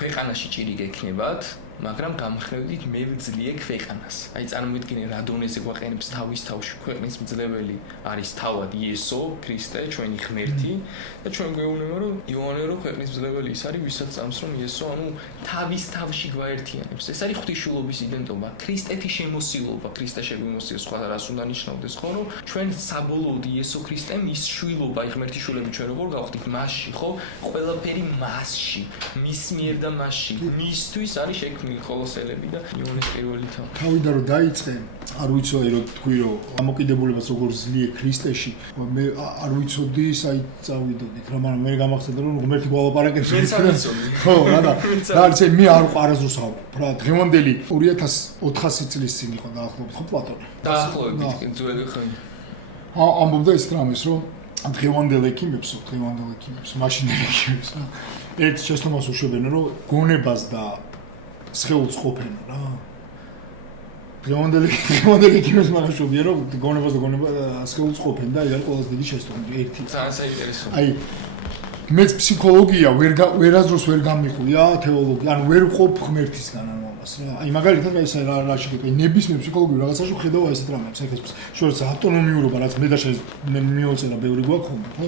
ქვეყანაში ჭირი გექნებათ მაგრამ გამხნევდით მე ვძლიე ქვეყანას. აი წარმოიდგინე რა დონეზე გვაყენებს თავის თავში ქვეყნის მძლეველი არის თავად იესო ქრისტე ჩვენი ღმერთი და ჩვენ გვეუბნება რომ იოანე რო ქვეყნის მძლეველი ის არის ვისაც წამს რომ იესო ანუ თავის თავში გვაერთიანებს. ეს არის ღვთისმშობლის იდენტობა, ქრისტეთის შემოსილობა, ქრისტე შეგვიმოსიოს სხვა რას უნდა ნიშნავდეს ხო რომ ჩვენ საბოლოოდ იესო ქრისტემ ის შვილობა, აი ღმერთის შვილები ჩვენ როგორ გავხდით მასში ხო? ყველაფერი მასში, მის მიერ და მასში, მისთვის არის შექმნილი ხოლოსელები და იოანეს პირველი თავიდან რომ დაიწყე არ ვიცოდი რომ თქვი რომ ამოკიდებულებას როგორ ზლიე ქრისტეში მე არ ვიცოდი საით წავიდოდით რა მაგრამ მე გამახსენდა რომ ღმერთი გვალაპარაკებს ხო რა და არც მე არ ყარაზოს ავყო რა დღევანდელი 2400 წლის წინ იყო დაახლოებით ხო პლატონი დაახლოებით ძველი ხანი ამბობდა ის რამეს რომ დღევანდელ ექიმებს მაშინდელ ექიმებს რა ერთ შეცდომას უშვებენ რომ გონებას და სხეულს ყოფენ რა დღევანდელი კინოს მაგაშობია რომ გონებას და გონება ასეულს ყოფენ და აი ყველაზე დიდი შეცდომა ერთი ძალიან საინტერესო აი მეც ფსიქოლოგია ვერაზროს ვერ გამიხვია თეოლოგია ანუ ვერ ყოფ ღმერთისგან ანუ ამას რა აი მაგალითად აი ეს რაში გეკი ნებისმიერ ფსიქოლოგიურ რაღაცაში ხედავ ეს დრამებს ეხეს შორს ავტონომიურობა რაც მე და შენ მე მიოცენა ბევრი გვაქვს ხოლმე ხო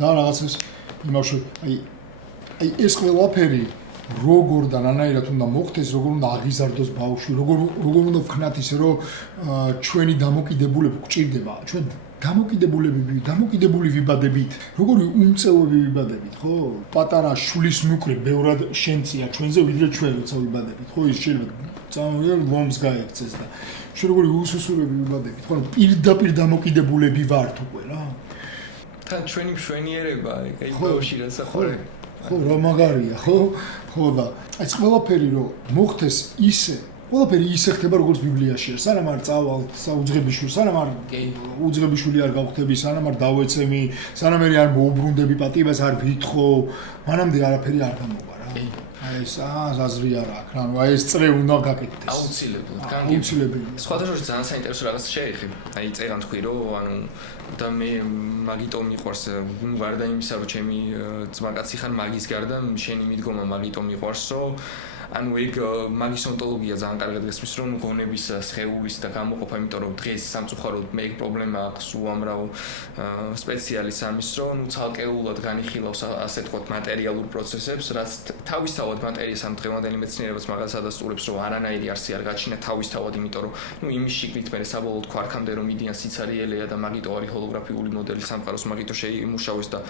და რაღაცას იმავში აი ეს ყველაფერი როგორ და რანაირად უნდა მოხდეს, როგორ უნდა აღიზარდოს ბავშვი, როგორ უნდა ვქნათ ისე რომ ჩვენი დამოკიდებულება გვჭირდება, ჩვენ დამოკიდებული ვიბადებით, როგორი უმწევრები ვიბადებით, ხო? პატარა შულის ნუკრი ბევრად შემწია ჩვენზე ვიდრე ჩვენ როცა ვიბადებით, ხო? ის შეიძლება წამოვიდა ლომს გაექცეს და ჩვენ როგორი უსუსურები ვიბადებით, ხო? პირდაპირ დამოკიდებულები ვართ უკვე რა. თან ჩვენი მშვენიერება, აი ბავშვი რასაყურე ხო რა მაგარია ხო ხო და ეს ყველაფერი რომ მოხდეს ისე ყველაფერი ისე ხდება როგორც ბიბლიაშია სანამ არ წავალ საუძღებიშვილი სანამ არ უძღებიშვილი არ გავხდები სანამ არ დავეცემი სანამ არ მოუბრუნდები პატივას არ ვითხოვ მანამდე არაფერი არ გამოვა რა აი ეს აზრი არ აქვს რა ნუ აი ეს წრე უნდა გაკეთდეს აუცილებლად სხვადასხვა ძალიან საინტერესო რაღაც შეეხი აი წერან თქვი რომ ანუ და მე მაგიტომ მიყვარს გარდა იმისა რომ ჩემი ძმაკაცი ხარ მაგის გარდა შენი მიდგომა მაგიტომ მიყვარს რომ ანუ ეგ მაგის ონტოლოგია ძალიან კარგად გესმის რომ გონების სხეულის და გამოყოფა იმიტომ რომ დღეს სამწუხაროდ მე ეგ პრობლემა აქვს უამრავ სპეციალისტს ამის რომ ნუ ცალკეულად განიხილავს ასე თქვათ მატერიალურ პროცესებს რაც თავისთავად მატერიას ამ დღევანდელი მეცნიერებაც მაგას ადასტურებს რომ არანაირი არსი არ გაჩინა თავისთავად იმიტომ რომ ნუ იმის შიგნით მე საბოლოოდ ქვარქამდე რომ მიდიან სიცარიელეა და მაგიტო არის ჰოლოგრაფიული მოდელი სამყაროს მაგიტო შეიმუშავეს და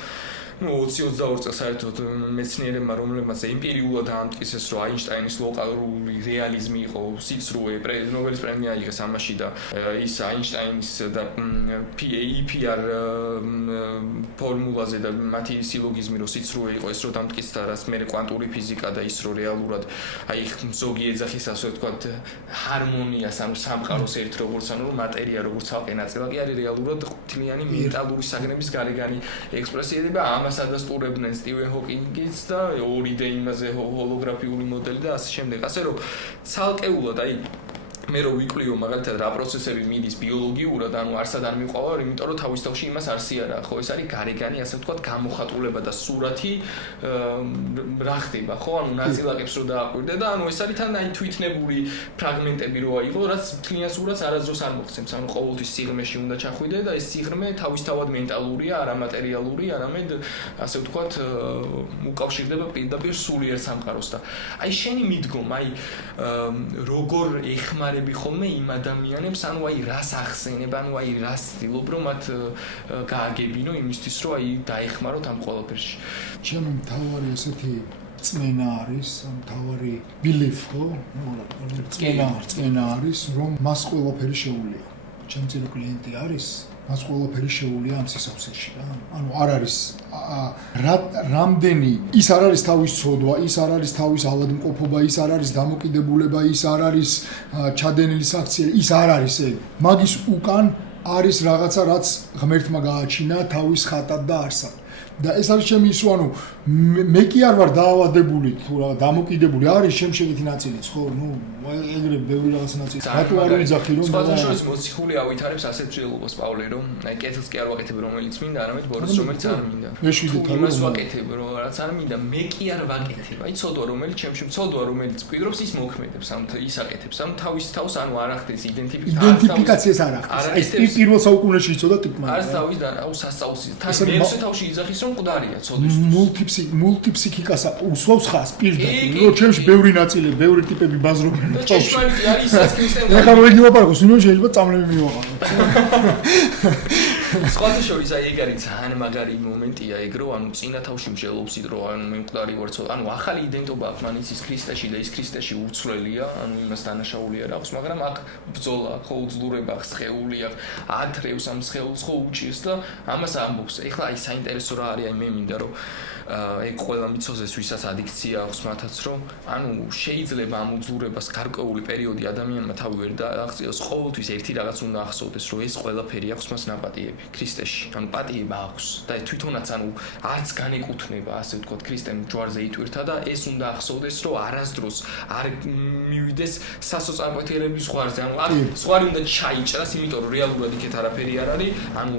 ნუ 20-22 წელს საერთოდ მეცნიერებმა რომლებმაც empiриულად ამტკიცეს რომ აინშტაინის ლოკალური რეალიზმი იყო სიცრუე ნობელის პრემია აიღეს ამაში და ის აინშტაინის და EPR ფორმულაზე და მათი სილოგიზმი რომ სიცრუე იყო ეს რომ დამტკიცდა რაც მე კვანტური ფიზიკა და ის რომ რეალურად აი ზოგი ეძახის ასე ვთქვათ ჰარმონიას ანუ სამყაროს ერთ როგორც ანუ მატერია როგორც ცალკე ნაწილი კი არის რეალურად თლიანი მენტალური საგნების გარეგანი ექსპრესიები და ამას ადასტურებდნენ სტივენ ჰოკინგიც და 2D იმაზე ჰოლოგრაფიული მოდელი და ასე შემდეგ. ასე რომ ცალკეულად აი მე რო ვიკვლიო მაგალითად რა პროცესები მიდის ბიოლოგიურად, ანუ არსად არ მიყვავა, იმიტომ რომ თავის თავში იმას არსი არა, ხო, ეს არის გარეგანი, ასე ვთქვათ, გამოხატულება და სურათი რა ხდება, ხო, ანუ ნაწილაკებს რო დააკვირდე და ანუ ეს არის თან აი თვითნებური ფრაგმენტები რო აიღო, რაც თლიან სურათს არასდროს არ მოხსენს, ანუ ყოველთვის სიღრმეში უნდა ჩახვიდე და ეს სიღრმე თავისთავად მენტალურია, არა მატერიალური, არამედ ასე ვთქვათ, უკავშირდება პირდაპირ სულიერ სამყაროს და აი შენი მიდგომა, აი როგორ ეხმარება ხოლმე იმ ადამიანებს, ანუ აი რას ახსენებ, ანუ აი რას ცდილობ რომ მათ გააგებინო იმისთვის, რომ აი დაეხმაროთ ამ ყველაფერში. ჩემი მთავარი ესეთი წმენა არის, მთავარი belief, ხო? წმენა არის, რომ მას ყველაფერი შეუძლია. ჩემი ძირი კლიენტი არის მას ყველაფერი შეუძლია ამ სისავსეში რა. ანუ არ არის რამდენი ის არ არის თავის ცოდვა, ის არ არის თავის ავადმყოფობა, ის არ არის დამოკიდებულება, ის არ არის ჩადენილი საქციელი, ის არ არის ეგ. მაგის უკან არის რაღაცა, რაც ღმერთმა გააჩინა თავის ხატად და არსად. და ეს არის ჩემი ისო, ანუ მე კი არ ვარ დაავადებული თუ რა დამოკიდებული არის შემშეგეთი ნაწილიც, ხო? ნუ ეგრე ბევრი რაღაც ნაწილი. რატო არ ვიძახი რომ სხვადასხვა მოციქული ავითარებს ასეთ ძილობას პავლე რომ აი კეთილს კი არ ვაკეთებ რომელიც მინდა, არამედ ბოროტს რომელიც არ მინდა. თუ იმას ვაკეთებ რომ რაც არ მინდა, მე კი არ ვაკეთებ. აი ცოდვა რომელიც ჩემში ცოდვა რომელიც მკვიდრობს ის მოქმედებს, ამ ის აკეთებს, ამ თავის თავს ანუ არ ახდენს იდენტიფიკაციას არ ახდენს. აი პირველ საუკუნეში იცოდა ტიპმა. არის თავის და აუ სასწაულს თან მერზე თავში იძახის რომ მკვდარია ცოდვის. მულტიფსიქიკას უსვავს ხას პირდაპირ, რომ ჩემში ბევრი ნაწილი, ბევრი ტიპები ბაზრობენ. ჭეშმარიტი არის ისაც ქრისტიანობა. ეხლა რო იგივაპარაკოს, ნუ შეიძლება წამლები მივაყარო. სხვათა შორის აი ეგ არის ძალიან მაგარი მომენტია ეგ რომ ანუ წინა თავში მსჯელობს იდრო ანუ მე მკვდარი ვარ ცოტა ანუ ახალი იდენტობა აქვს მან ის ქრისტეში და ის ქრისტეში უცვლელია ანუ იმას დანაშაული არ აქვს მაგრამ აქ ბრძოლა აქვს ხო უძლურება აქვს სხეული აქვს ათრევს ამ სხეულს ხო უჭირს და ამას ამბობს ეხლა აი საინტერესო რა არის აი მე მინდა რომ ეგ ყველა მიცოდეს ვისაც ადიქცია აქვს მათაც რომ ანუ შეიძლება ამ უძლურებას გარკვეული პერიოდი ადამიანმა თავი ვერ დააღწიოს ყოველთვის ერთი რაღაც უნდა ახსოვდეს რომ ეს ყველაფერი აქვს მას ნაპატიები ქრისტეში ანუ პატიება აქვს და თვითონაც ანუ არც განეკუთვნება ასე ვთქვათ ქრისტემ ჯვარზე იტვირთა და ეს უნდა ახსოვდეს რომ არასდროს არ მივიდეს სასოწარკვეთილების ზღვარზე ანუ აქ ზღვარი უნდა ჩაიჭრას იმიტომ რომ რეალურად იქეთ არაფერი არ არის ანუ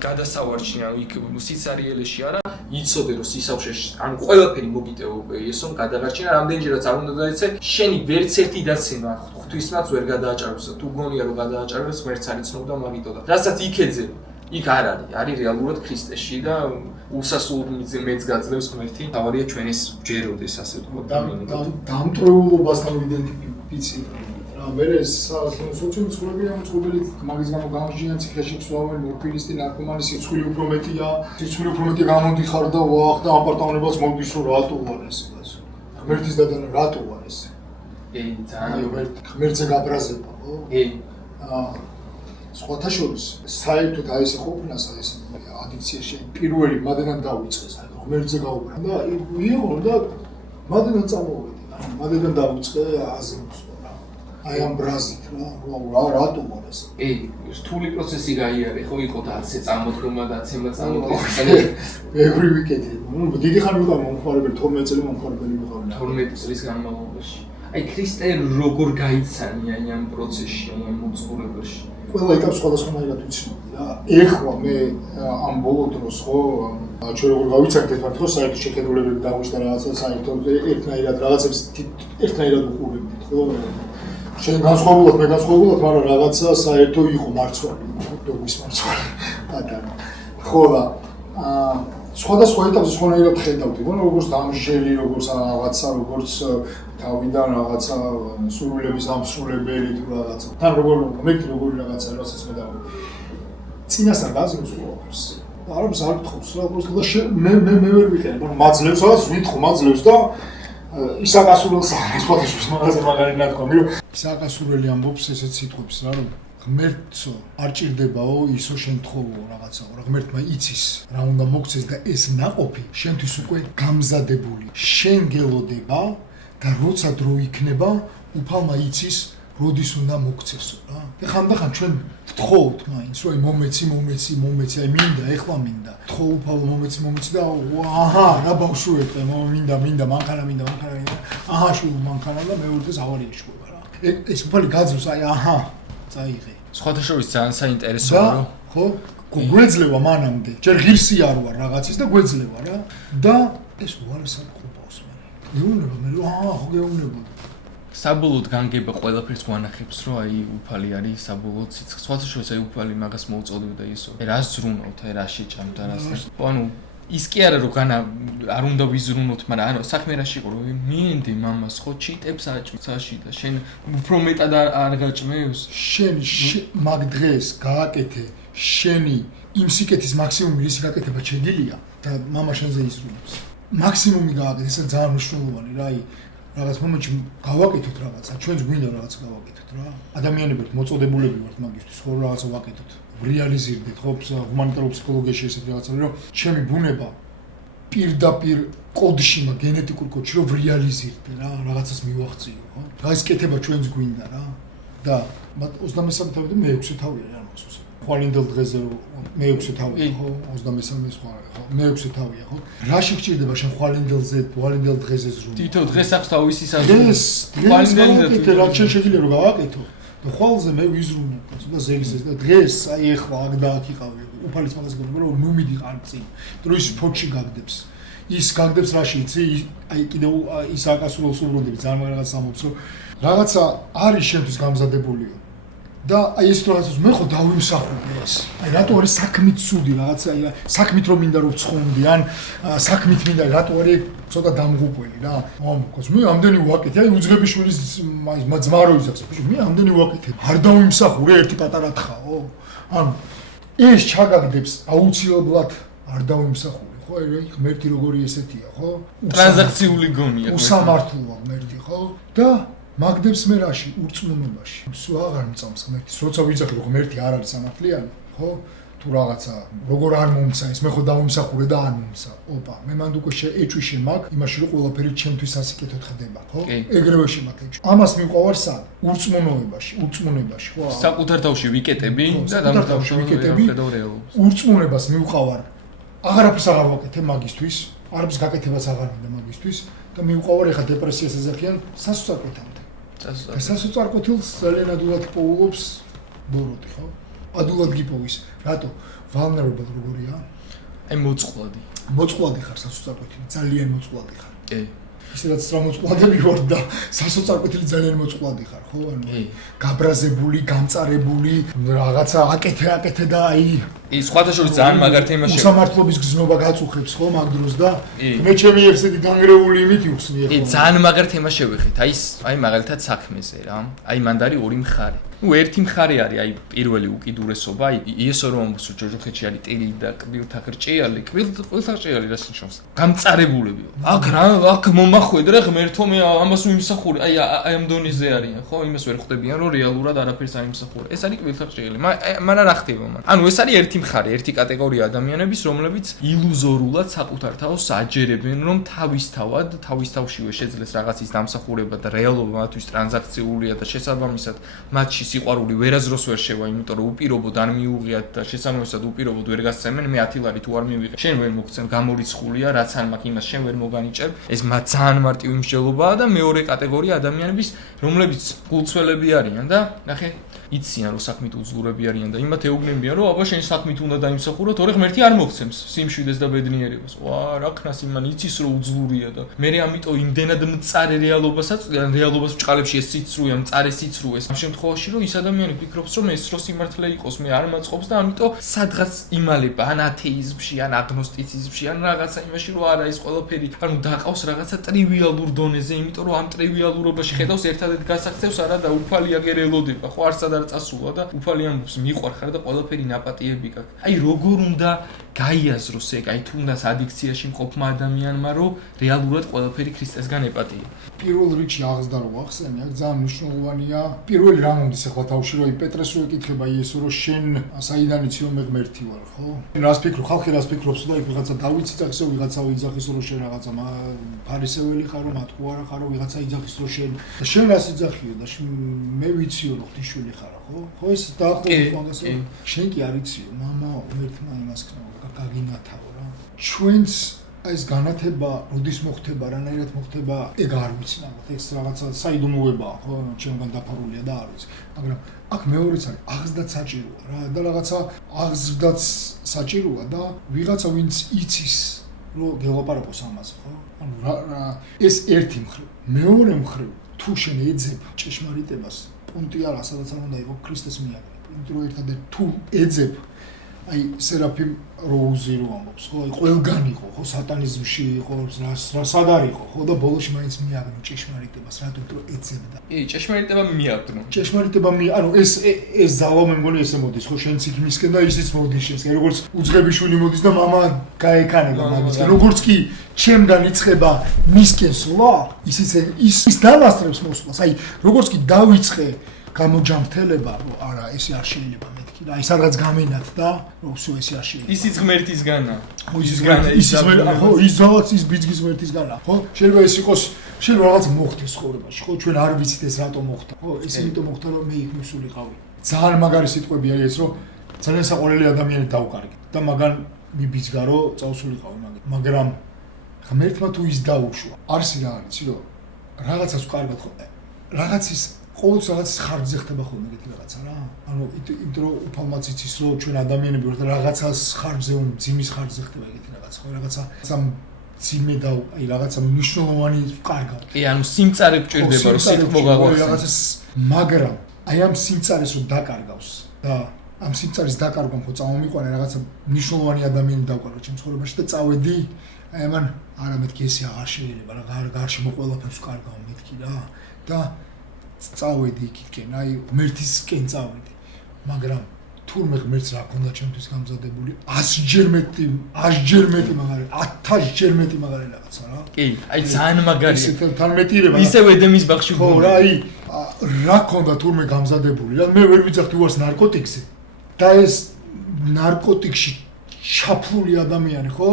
გადასავარჩინე ანუ იქ სიცარიელეში არა იცოდე რომ სისავშეში ანუ ყველაფერი მოგიტევა ესო გადაღარჩენა რამდენჯერაც არ უნდა დაეცე შენი ვერც ერთი დაცემა ღვთისმაც ვერ გადააჭარბებს თუ გონია რომ გადააჭარბებს ღმერთს არ იცნობდა მაგიტო და რასაც იქეძე იქ არ არის რეალურად ქრისტეში და უსასრულოდ მეც გაძლევს ღმერთი თავარია ჩვენ ეს ჯეროდეს ასე ვთქვათ დამტვრეულობასთან იდენტიფიცი მე ეს სოციალური ცხოვრება მოწყობილი მაგის გამო გამჟიან ციხეში ქსვავენ მორფინისტი ნარკომანი სიცხვილი უფრო მეტია სიცხვილი უფრო მეტი გამოდიხარ და ვახ და აპარტამენტებს მოგდის რომ რატო ვარ ესე კაცო ღმერთის დადანა რატო ვარ ესე ძალიან ღმერთზე გაბრაზება ხო სხვათა შორის საერთოდ აი ესე ყოფნასა ეს ადიქციაში პირველი მადენად დავიწყეს აი ღმერთზე გავუბრა და მიიღო და მადენად წამოვედი მადენად დავიწყე აზრს აი ამ ბრაზით რა რატო ვარ ეს? რთული პროცესი გაიარე ხო იყო და 10 წამოდგომა და 10 წამოდგომა. ბევრი ვიკეთი. დიდი ხანი ვიყავ მომხმარებელი 12 წელი მომხმარებელი ვიყავ. 12 წლის განმავლობაში. აი ქრისტე როგორ გაიცანია ამ პროცესში, ამ მოძღვრებაში? ყველა ეტაპს სხვადასხვანაირად ვიცნობდი რა. ეხლა მე ამ ბოლო დროს ხო ჩვენ როგორ გავიცანთ ერთმანეთს ხო საერთო შეხედულებები დაგვიშთა რაღაცა საერთოდ ერთნაირად რაღაცებს ერთნაირად უყურებდით ხო შენ განსხვავებულად მე განსხვავებულად მაგრამ რაღაცა საერთო იყო მარცვალი დოგმის მარცვალი პატარა ხო და სხვადასხვა ეტაპზე სხვანაირად ხედავდი ხო როგორც დამჟელი როგორც რაღაცა როგორც თავიდან რაღაცა სრულების ამსრულებელი თუ რაღაცა თან როგორი რაღაცა რასაც მე და წინასწარ გაზრდოს ყველაფერს არამს არ გთხოვს რა უბრალოდ მე ვერ ვიყენებ ანუ მაძლევს რაღაც ვითხოვ მაძლევს და ისააკ ასურელს სპორტის მაგაზე მაგარი ნათქვა მირო ისააკ ასურელი ამბობს ესეთ სიტყვებს რა რომ ღმერთო არ ჭირდებაო ისო შენ თხოვო რაღაცაო რა ღმერთმა იცის რა უნდა მოგცეს და ეს ნაყოფი შენთვის უკვე გამზადებული შენ გელოდება და როცა დრო იქნება უფალმა იცის როდის უნდა მოგცესო რა ხანდახან ჩვენ ვთხოვთ მაინც რომ მომეცი აი მინდა ეხლა მინდა თხოვ უფალო მომეცი და აჰა რა ბავშვიეთყე მინდა მანქანა აჰა შულ მანქანა და მეორეს ავარიაში ყვება რა ეს უფალი გაძლევს აი აჰა წაიღე სხვათა შორის ძალიან საინტერესოა რომ ხო გვეძლევა მანამდე ჯერ ღირსი არ ვარ რაღაცის და გვეძლევა რა და ეს უარესად ყოფავს მე გეუბნება მე აჰა ხო გეუბნება საბოლოოდ განგება ყველაფერს გვანახებს რომ აი უფალი არის საბოლოოდ სიცხე. სხვათა შორის აი უფალი მაგას მოუწოდებდა ისო. რა ზრუნავთ, რა შეჭამთ არასდროს. ანუ ის კი არა რომ განა არ უნდა ვიზრუნოთ, მაგრამ ანუ საქმე რაში იყო რომ მიენდი მამას ხო ჩიტებს აჭმცაში და შენ უფრო მეტად არ გაჭმევს. შენ მაგ დღეს გააკეთე შენი იმ სიკეთის მაქსიმუმი რის გაკეთება შეგიძლია და მამა შენზე იზრუნებს. მაქსიმუმი გააკეთე, ეს ძალიან მნიშვნელოვანი რა აი რაღაც მომენტში გავაკეთოთ რაღაცა, ჩვენც გვინდა რაღაცა გავაკეთოთ რა. ადამიანებად მოწოდებულები ვართ მაგისთვის, ხო რაღაცა ვაკეთოთ. რეალიზირდეთ ხო ჰუმანიტარულ ფსიქოლოგიაში ესეთი რაღაცა, რომ ჩემი ბუნება პირდაპირ კოდში მაგ გენეტიკურ კოდში რომ რეალიზირდე რა, რაღაცას მივახციო, ხო? რა ის კეთება ჩვენც გვინდა რა. და 23 თავი და მე-6 თავია რა მოსულს. ხვალინდელ დღეზე მე-6 თავია ხო? 23 სხვა ხო? მე-6 თავია ხო? რა შეგჭირდება შენ ხვალინდელ დღეზე ზრუნვა? თითო დღეს აქვს თავისი საზრუნვა. დღეს ხვალინდელზე რა შენ შეიძლება რომ გავაკეთო? და ხვალზე მე ვიზრუნებ და ზეგზეს და დღეს აი ეხლა აქ და აქ იყავი. უფალის მაგას გქონდა რომ ნუ მიდიყარ წინ. დროის ფოჩი გაგდებს. ის გაგდებს რაში იცი? აი კიდევ ის აკასრულს უბრუნდები ძალიან რაღაც ამბობს რომ რაღაცა არის შენთვის გამზადებულიო. და აი ეს რაღაცას მე ხო დავიმსახურე ეს. აი რატო არის საქმით ცუდი რაღაცა აი საქმით რომ მინდა რომ ვცხონდი ან საქმით მინდა რატო არის ცოტა დამღუპველი რა. ამკოს მე ამდენი ვაკეთე აი უძღებიშვილის ძმა რო იზახს. მე ამდენი ვაკეთე. არ დავიმსახურე ერთი პატარა თხაო. ანუ ეს ჩაგაგდებს აუცილებლად არ დავიმსახურე. ხო აი ღმერთი როგორი ესეთია ხო? ტრანზაქციული გონია. უსამართლოა ღმერთი ხო? და მაგდებს მე რაში ურწმუნობაში. სულ აღარ მწამს ღმერთის. როცა ვიძახი რომ ღმერთი არ არის სამართლიანი, ხო? თუ რაღაცა როგორ არ მომცა ის მე ხო დავიმსახურე და არ მომცა ოპა მე მანდ უკვე ეჭვი შემაგ იმაში რომ ყველაფერი ჩემთვის ასიკეთოდ ხდება ხო ეგრევე შემაგ ეჭვი ამას მიყვარ სად ურწმუნებაში ხო საკუთარ თავში ვიკეტები და დამთავრდა ვიკეტები ურწმუნებას მიყვარ აღარაფერს აღარ ვაკეთებ მაგისთვის არაფერს გაკეთებას აღარ მინდა მაგისთვის და მიყვარ ეხა დეპრესიას ეძახიან სასწრაფოთამდე სასწრაფოთილს ძალიან ადვილად პოულობს ბოროტი ხო ადულად გიპოვის რატო vulnerable როგორია აი მოწყვლადი ხარ სასწრაფოთილი ძალიან მოწყვლადი ხარ კი ისედაც სწრამოწყვლადები ვარ და სასწრაფოთილი ძალიან მოწყვლადი ხარ ხო ანუ გაბრაზებული გამწარებული რაღაცა აკეთე და აი ის სხვადასხვა ძალიან მაგარ თემაში უსამართლობის გზნობა გაწუხებს ხო მაგ დროს და მე ჩემი ესეთი განგრეული იმით ვხსნი ხო ძალიან მაგარ თემას შევეხეთ აი მაგალითად საქმეზე რა აი მანდ არის ორი მხარე ну ერთი მხარე არის აი პირველი უკიდურესობა აი ისო რომ ჯოჯოხეთში არის ტილი და კბილთა ხრჭიალი კბილთა ხრჭიალი რას ნიშნავს გამწარებულები აქ მომახვედრე ღმერთო მე ამას ვიმსახურე აი ამ დონეზე არიან ხო იმას ვერ ხვდებიან რომ რეალურად არაფერს არ იმსახურე ეს არის კბილთა ხრჭიალი მაგრამ რა ხდება მან ანუ ეს არის ერთი მხარე ერთი კატეგორია ადამიანების რომლებიც ილუზორულად საკუთარ თავს აჯერებენ რომ თავის თავშივე შეძლეს რაღაცის დამსახურება და რეალობა მათთვის ტრანზაქციულია და შესაბამისად მათში სიყვარული ვერაზროს ვერ შევა, იმიტომ რომ უპირობოდ არ მიუღიათ და შესაბამისად უპირობოდ ვერ გასცემენ, მე 10 ლარი თუ არ მივიღე. შენ ვერ მოგცემ, გამორიცხულია, რაც არ მაქვს იმას შენ ვერ მოგანიჭებ. ეს მათ ძალიან მარტივი მსჯელობაა და მეორე კატეგორია ადამიანების, რომლებიც გულწრფელები არიან და ნახე, იციან რომ საქმით უძლურები არიან და იმათ ეუბნებიან რომ აბა შენ საქმით უნდა დაიმსახურო, თორე ღმერთი არ მოგცემს სიმშვიდეს და ბედნიერებას. ვა, რა ქნას იმან იცის რომ უძლურია და მე ამიტომ იმდენად მწარე რეალობასაც რეალობას ბჭყალებში ეს სიცრუე, მწარე სიცრუეს. ამ შემთხვევაში რომ ის ადამიანი ფიქრობს რომ ეს რო სიმართლე იყოს, მე არ მაწყობს და ამიტომ სადღაც იმალება ან ათეიზმში, ან აგნოსტიციზმში, ან რაღაცა იმაში რომ არა ეს ყველაფერი, ანუ დაყავს რაღაცა ტრივიალურ დონეზე, იმიტომ რომ ამ ტრივიალურობაში ხედავს ერთადერთ გასაქცევს არა და უფალი აგერ ელოდება, ხო არც არ წასულა და უფალი ამბობს მიყვარხარ და ყველაფერი ნაპატიები გაქვს. აი როგორ უნდა გაიაზროს ეგ, აი თუნდაც ადიქციაში მყოფმა ადამიანმა რომ რეალურად ყველაფერი ქრისტესგან ეპატია. პირველ რიგში აღზრდა რო ახსენე, აქ ძალიან მნიშვნელოვანია. პირველი რა მომდის ახლა თავში რომ პეტრეს რო ეკითხება იესო რომ შენ საიდან იცი რომ მე ღმერთი ვარ, ხო? რას ფიქრობ, ხალხი რას ფიქრობს და იქ ვიღაცა დავით იძახის რომ ვიღაცა იძახის რომ შენ რაღაცა ფარისეველი ხარ რომ ათქო არა ხარ რომ ვიღაცა იძახის რომ შენ რას იძახიო და მე ვიციო რომ ღვთისშვილი ხარ, ხო? ხო ეს დაახლოებით მაგას შენ კი არ იციო, მამა ღმერთმა იმას ქნა გაგინათავო რა. ჩვენს ეს განათება, როდის მოხდება, რანაირად მოხდება, ეგ არ ვიცი ნახოთ, ეს რაღაცა საიდუმლოებაა, ხო, ჩემგან დაფარულია და არ ვიცი. მაგრამ აქ მეორეც არის, აღზრდაც საჭიროა რა და რაღაცა აღზრდაც საჭიროა და ვიღაცა ვინც იცის, რომ გელაპარაკოს ამაზე, ხო? ანუ ეს ერთი მხრივ. მეორე მხრივ, თუ შენ ეძებ ჭეშმარიტებას, პუნქტი არა, სადაც არ უნდა იყო ქრისტეს მიაგნებ. იმიტომ რომ ერთადერთ თუ ეძებ აი სერაფიმ როუზი რო ამბობს, ხო, აი ყველგან იყო, ხო, სატანიზმში იყო, რა სად არ იყო, ხო და ბოლოში მაინც მიაგნო ჭეშმარიტებას, რატომ რომ ეძებდა. ჭეშმარიტება მიაგნო. ჭეშმარიტება ანუ ეს ზავა მე მგონი ესე მოდის, ხო, შენც იქ მისკენ და ისიც მოდის შენს. როგორც უძღებიშვილი მოდის და мама გაეკანება მაგისკენ. როგორც კი ჩემგან იწყება მისკენ სვლა, ის დავასწრებს მოსვლას. აი, როგორც კი დავიწყე გამოჯამრთელება, რომ არა, ესე არ შეიძლება მეთქი და აი სადღაც გამენათ და რომ всё ესე არ შეიძლება. ისიც ღმერთისგანა. ხო, ის ზავაც ის ბიძგის ღმერთისგანა. ხო, შეიძლება ეს იყოს, შეიძლება რაღაც მოხდეს ცხოვრებაში, ხო, ჩვენ არ ვიცით ეს რატომ მოხდა. ხო, ეს იმიტომ მოხდა, რომ მე იქ მისულიყავი. ძალიან მაგარი სიტყვები არის ეს, რომ ძალიან საყვარელი ადამიანი დავკარგე და მაგან მიბიძგა, რომ წავსულიყავი მაგრამ ღმერთმა თუ ის დაუშვა. არსი რა არის, რომ რაღაცას ვკარგად ხო, რაღაცის ყოველთვის რაღაცის ხარჯზე ხდება ხოლმე ეგეთი რაღაცა რა. ანუ იმიტომ რომ უფალმაც იცის რომ ჩვენ ადამიანები ვართ და რაღაცას ხარჯზე ძიმის ხარჯზე ხდება ეგეთი რაღაცა. ხო რაღაცა ძიმე და აი რაღაცა მნიშვნელოვანი ვკარგავ. კი, ანუ სიმწარე გჭირდება რომ სიტყვა გაგვახსენოს. რაღაცას მაგრამ აი ამ სიმწარეს რომ დაკარგავს და ამ სიმწარის დაკარგვამ ხო წამომიყვანე რაღაცა მნიშვნელოვანი ადამიანი დავკარგე ჩემს ცხოვრებაში და წავედი აი ამან არა მეთქი ესე აღარ შეიძლება რა გარშემო ყველაფერს ვკარგავ მეთქი რა და წავედი იქითკენ, აი ღმერთისკენ წავედი. მაგრამ თურმე ღმერთს რა ქონდა ჩემთვის გამზადებული 100-ჯერ მეტი მაგარი, 1000-ჯერ მეტი მაგარი რაღაცა რა. კი, აი ძალიან მაგარი. ისეთთან მეტირება. ისევ ედემის ბაღში ხო, რა აი რა ქონდა თურმე გამზადებული. რა მე ვერ ვიძახდი უარს ნარკოტიკზე. და ეს ნარკოტიკში ჩაფლული ადამიანი, ხო?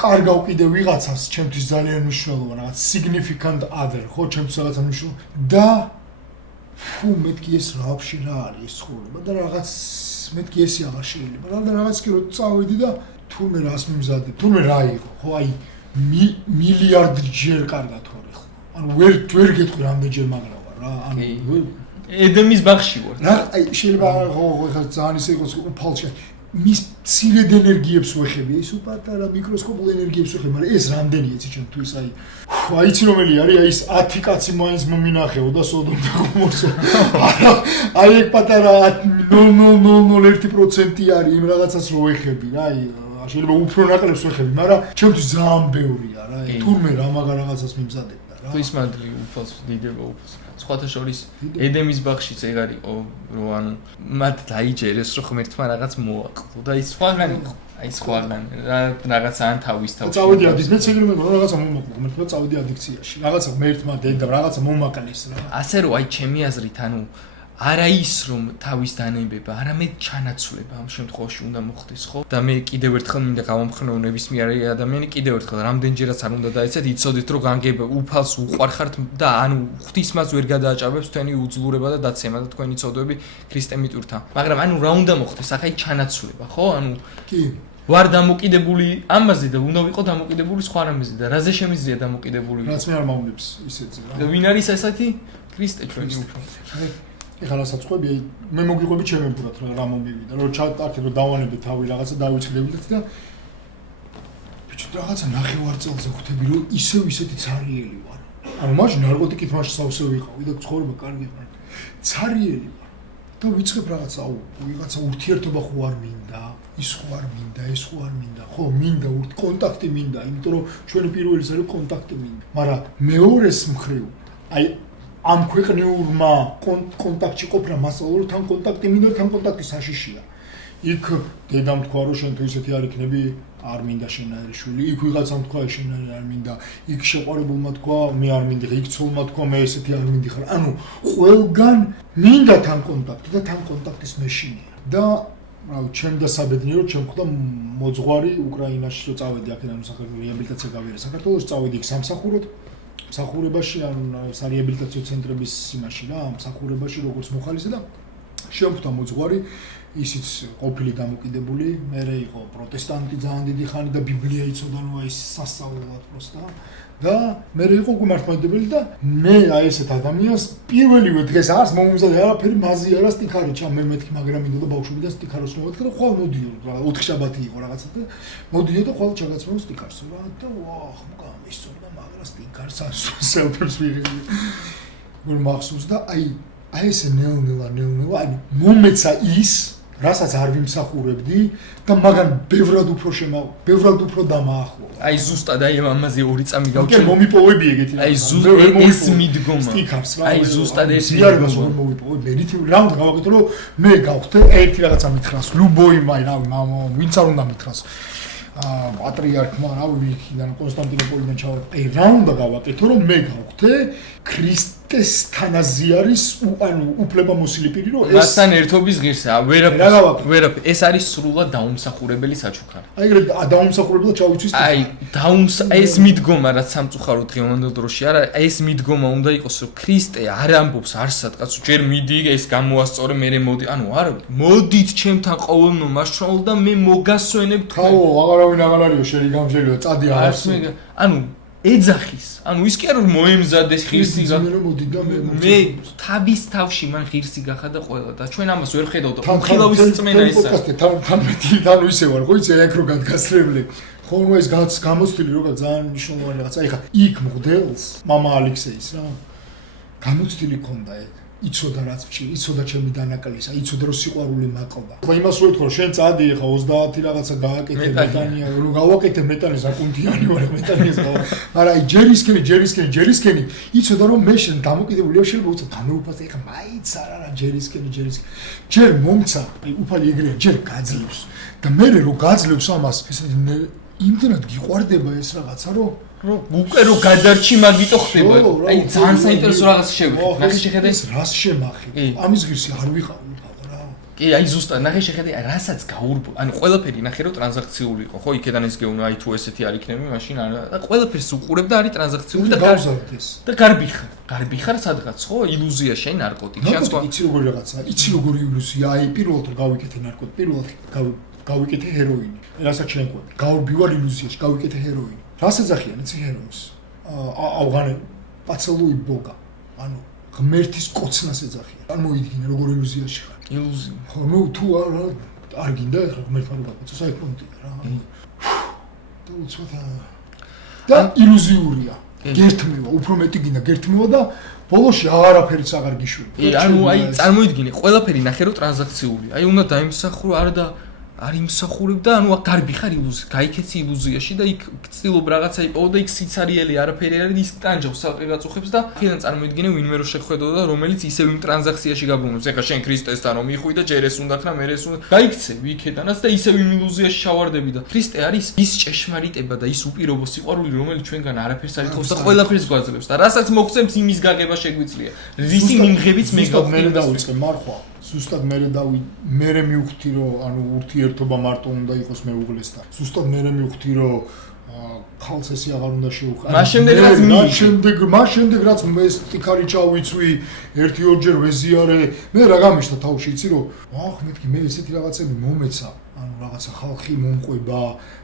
კარგავ კიდე ვიღაცას, ჩემთვის ძალიან მნიშვნელოვან, რაღაც significant other, ხო, ჩემთვის რაღაცა მნიშვნელოვანი და ფუ მეთქი ეს რა ვაფშე რა არის ეს ცხოვრება და რაღაც მეთქი ესე აღარ შეიძლება. და რაღაც კი რო წავედი და თურმე რას მიმზადებ, თურმე რა იყო, ხო, აი მილიარდჯერ კარგად ვარ ხო. ანუ ვერ გეტყვი რამდენჯერ მაგრა ვარ რა, ანუ ედემის ბაღში ვარ. რა, აი შეიძლება ხო ხა ძალიან ისე იყოს უფალში. მის მცირედ ენერგიებს ვეხები, ის უპატარა მიკროსკოპულ ენერგიებს ვეხები, მაგრამ ეს რამდენია იცი ჩემთვის, აი იცი რომელი არის, აი ეს 10 კაცი მაინც მომინახეო და სოდომ და გომორსო. აი ეგ პატარა 0.001% არის იმ რაღაცას რო ვეხები რა, აი შეიძლება უფრო ნაკლებს ვეხები, მაგრამ ჩემთვის ძალიან ბევრია რა, თურმე რა მაგარ რაღაცას მიმზადებდა რა. ის მადლი უფალს დიდება უფალს. სხვათა შორის ედემის ბაღშიც ეგ არისო, რომ ანუ მათ დაიჯერეს, რომ ღმერთმა რაღაც მოაკლო და ის სხვაგან იყო. აი სხვაგან რაღაც ან თავის. წავედი ადიქციაში, მეც ეგრე მეგონა რაღაცა მომაკლო, ღმერთმა წავედი ადიქციაში. რაღაცა ღმერთმა დედა რაღაცა მომაკლეს რა. ასე რომ აი ჩემი აზრით, ანუ არა ის რომ თავის დანებება, არამედ ჩანაცვლება ამ შემთხვევაში უნდა მოხდეს, ხო? და მე კიდევ ერთხელ მინდა გავამხნევო ნებისმიერ ადამიანი, კიდევ ერთხელ რამდენჯერაც არ უნდა დაეცეთ, იცოდეთ რომ განგება უფალს უყვარხართ და ანუ ღვთისმაც ვერ გადააჭარბებს თქვენი უძლურება და დაცემა და თქვენი წოდები ქრისტე მიტვირთა. მაგრამ ანუ რა უნდა მოხდეს? ახლა ჩანაცვლება, ხო? ანუ კი ვარ დამოკიდებული ამაზე და უნდა ვიყო დამოკიდებული სხვა რამეზე და რაზე შემიძლია დამოკიდებული რაც მე არ მავნებს ისეთზე რა. და ვინ არის ასეთი? ქრისტე ჩვენი უფალ. ეხლა საწყობი მე მოგიყვები ჩემებურად რა მომივიდა რომ ჩატარქე რომ დავანებდე თავი რაღაცა დავიწყდებოდეთ და ბიჭო რაღაცა ნახევარ წელზე ხვდები რომ ისევ ისეთი ცარიელი ვარ ანუ მაშინ ნარკოტიკით მაშინ სავსე ვიყავი და ცხოვრება კარგი იყო ცარიელი ვარ და ვიწყებ რაღაცა ვიღაცა ურთიერთობა ხო არ მინდა ის ხო არ მინდა ეს ხო არ მინდა ხო მინდა კონტაქტი მინდა იმიტომ რომ ჩვენი პირველი არის კონტაქტი მინდა მაგრამ მეორეს მხრივ აი ამ ქვეყნიურმა კონტაქტში ყოფნა მასალურ თან კონტაქტი მინდა თან კონტაქტი საშიშია. იქ დედამ თქვა რომ შენ თუ ისეთი არ იქნები, არ მინდა შენაერი შვილი. იქ ვიღაცამ თქვა შენაერი არ მინდა. იქ შეყვარებულმა თქვა მე არ მინდი, იქ ცოლმა თქვა მე ესეთი არ მინდი ხარ. ანუ ყველგან მინდა თან კონტაქტი და თან კონტაქტის მეშინია. და რავი, ჩემ და საბედნიეროდ ჩემ ხდა მოძღვარი უკრაინაში რომ წავედი აქედან საქართველოს რეაბილიტაცია გავიარე საქართველოს წავედი იქ სამსახუროდ მსახურებაში ან სარეაბილიტაციო ცენტრების იმაში რა მსახურებაში როგორც მოხალისე და შემხვდა მოძღვარი ისიც ყოფილი დამოკიდებული მერე იყო პროტესტანტი ძალიან დიდი ხანი და ბიბლია იცოდა ნუ აი სასწაულად პროსტა და მერე იყო გუმართმადებელი და მე აი ესეთ ადამიანს პირველივე დღეს არს მომიზადე არაფერი მაზი არა სტიქარი ჩა მე მეთქი მაგრამ მინდოდა ბავშვობიდან სტიქაროს მოვეთქე და ხვალ მოდიო რა 4 შაბათი იყო რაღაცა და მოდიო და ხვალ ჩაგაცმო სტიქარს რა და ვახ გამისწორდა მაგრამ სტიქარს სელფერს ვიღები მომ მახსოვს და აი ეს ნელ-ნელა აი მომეცა ის რასაც არ ვიმსახურებდი და მაგრამ ბევრად უფრო დამაახლოვა. აი ზუსტად აი ამაზე ორი წამი გავჩერდი. მომიპოვები ეგეთი. აი ზუსტად ეს მიდგომა. სტიქარს რა. აი ზუსტად ეს მიდგომა მომიპოვები. რითი რა უნდა გავაკეთო რომ მე გავხდე ერთი რაღაცა მითხრას. ლუბოიმაი რავი მამა ვინც არ უნდა მითხრას. პატრიარქმა რავი იქიდან კონსტანტინოპოლიდან ჩავარდა. აი რა უნდა გავაკეთო რომ მე გავხდე ქრისტეს თანაზე არის ანუ უფლებამოსილი პირი რომ ეს მასთან ერთობის ღირსა ვერაფერი ეს არის სრულად დაუმსახურებელი საჩუქარი. აი ეგრე დაუმსახურებლად ჩავიცვის აი ეს მიდგომა რაც სამწუხარო დღევანდელ დროში არა ეს მიდგომა უნდა იყოს რომ ქრისტე არ ამბობს არსად კაცო ჯერ მიდი ეს გამოასწორე მე მოდი ანუ არა მოდით ჩემთან ყოველნო მაშრალ და მე მოგასვენებ თქვენ აღარავინ აღარ არისო შენი გამჟელია წადი არს ანუ ეძახის. ანუ ის კი არ მოემზადეს ღირსი მე თავის თავში მან ღირსი გახადა ყველა და ჩვენ ამას ვერ ხედავთ და უხილავის წმენა ისა. თან ისე ვარ ხო იცი ეგ რო გადგასრებული. ხო ნუ ეს გამოცდილი როგორ ძალიან მნიშვნელოვანი რაღაცა. აი ხა იქ მღდელს მამა ალექსეის რა. გამოცდილი ქონდა ეგ. იცოდა რაც ვჭი, იცოდა ჩემი დანაკლისა, იცოდა რომ სიყვარული მაყობა. ხო იმას რო ეთქო შენ წადი ხა 30 რაღაცა გააკეთე მეტანია, რომ გავაკეთე მეტანის აკუნთიანი ვარ მეტანის გავა. მაგრამ აი ჯერისკენი, იცოდა რომ მე შენ დამოკიდებულიო შეიძლება უცებ დამეუფასე ხა მაიც არა ჯერისკენი. ჯერ მომცა, აი უფალი ეგრეა, ჯერ გაძლევს. და მე რო გაძლევს ამას, ესეთი იმდენად გიყვარდება ეს რაღაცა რომ უკვე რო გადარჩი მაგიტო ხდება. აი ძალიან საინტერესო რაღაც შევიხეთ. ნახე შეხედე ეს რას შემახი. ამის ღირსი არ ვიყავი რა. კი, აი ზუსტად ნახე შეხედე, რასაც გაურბო, ანუ ყველაფერი ნახე რომ ტრანზაქციული იყო, ხო, იქედან ის გეუბნა, აი თუ ესეთი არ იქნები, მაშინ არა, ყველაფერს უყურებ და არის ტრანზაქციული და გავზარდეს. და გარბიხარ სადღაც, ხო, iluzია შენ ნარკოტიკი, შენ სხვა. იცი როგორი რაღაცა, იცი როგორი iluzია, აი პირველად რომ გავიკეთე ნარკოტიკი, პირველად გავიკეთე ჰეროინი. რასაც შენ ყვები, გავბივარ iluzიაში, გავიკეთე ჰეროინი. რას ეძახიან, იცი ჰეროინს? ავღანე პაცელუი ბოგა. ანუ ღმერთის კოცნას ეძახიან. ან მოიდგინე როგორ iluzიაში ხარ. iluzია. ხო, ნუ თუ არ გინდა ახლა ღმერთმა რომ გაკეთო, საერთოდ რა. და უცბად და iluzიურია. გერთმევა, უფრო მეტი გინდა გერთმევა და ბოლოში აღარაფერიც აღარ გიშვება. ანუ აი წარმოიდგინე, ყველაფერი ნახე რომ ტრანზაქციულია. აი უნდა დაიმსახურო არ და არ იმსახურებ და ანუ გარბიხარ iluzია, გაიქეცი iluzიაში და იქ ცდილობ რაღაცა იპოვო და იქ სიცარიელი არაფერი არის, ის ტანჯავს საყიდაც უხებს და აქედან წარმოიდგინე ვინმე რო შეხვედო და რომელიც ისევ იმ ტრანზაქციაში გაბრუნებს. ეხლა შენ ქრისტესთან რომ მიხვი და ჯერ ეს უნდა ხნა, მე ეს უნდა. გაიქცევი იქედანაც და ისევ იმ iluzიაში ჩავარდები და ქრისტე არის ის ჭეშმარიტება და ის უპირობო სიყვარული, რომელიც ჩვენგან არაფერს არ ითხოვს და ყველაფერს გვაძლევს და რასაც მოგცემს იმის გაღება შეგვიძლია. რისი მიმღებიც მე დავიწყე მარხვა. ზუსტად მე მივხვდი რომ ანუ ურთიერთობა მარტო უნდა იყოს მეუღლესთან. ზუსტად მე მივხვდი რომ ხალხს ესე აღარ უნდა შევუყარე. მას შემდეგ რაც მე სტიქარი ჩავიცვი, ერთი ორჯერ ვეზიარე, მე რა გამიშთა თავში იცი რომ აх მეთქი მე ესეთი რაღაცები მომეცა, ანუ რაღაცა ხალხი მომყვება,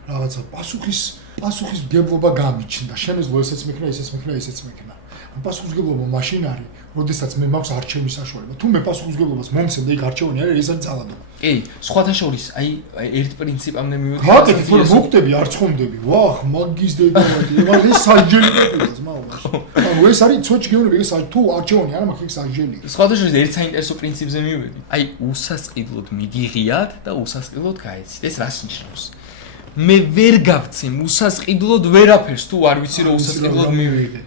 რაღაცა პასუხისმგებლობა გამიჩნდა. შემეძლო ესეც მექნა, ესეც მექნა. პასუხისმგებლობა მაშინ არის, როდესაც მე მაქვს არჩევნის საშუალება. თუ მე პასუხისმგებლობას მომცემ და იქ არჩევანი არის, ეს არის ძალადობა. კი, სხვათა შორის, აი ერთ პრინციპამდე მივედი. გაკეთე, თუ მოკვდები, არ ცხონდები. ვახ, მაგის დედამოდი, ეს საჯელი ყიდას, მაუღაში. ანუ ეს არის ცოჩი გეუბნები, ეს თუ არჩევანი არ მაქვს, ეს საჯელი. სხვათა შორის ერთ საინტერესო პრინციპზე მივედი. აი, უსასყიდლოდ მიდიღიათ და უსასყიდლოდ გაეცით. ეს რას ნიშნავს? მე ვერ გავცემ უსასყიდლოდ ვერაფერს, თუ არ ვიცი რომ უსასყიდლოდ მივიღე.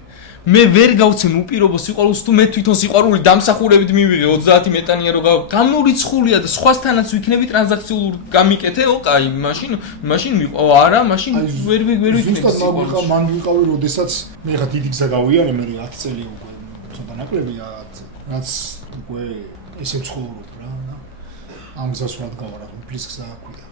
მე ვერ გავცემ უპირობო სიყვარულს თუ მე თვითონ სიყვარული დამსახურებით მივიღე 30 მეტანია რომ გამორიცხულია და სხვასთანაც ვიქნები ტრანზაქციულ გამიკეთე ოკაი მაშინ მიყო არა მაშინ ვერ ვიქნები ზუსტად მან ვიყავი როდესაც მე ხა დიდი გზა გავიარე მე 10 წელი უკვე ცოტა ნაკლებია რაც უკვე ესე ცხოვრობ რა ამ გზას ვარ გავარ ახლა პლის გზა აქვია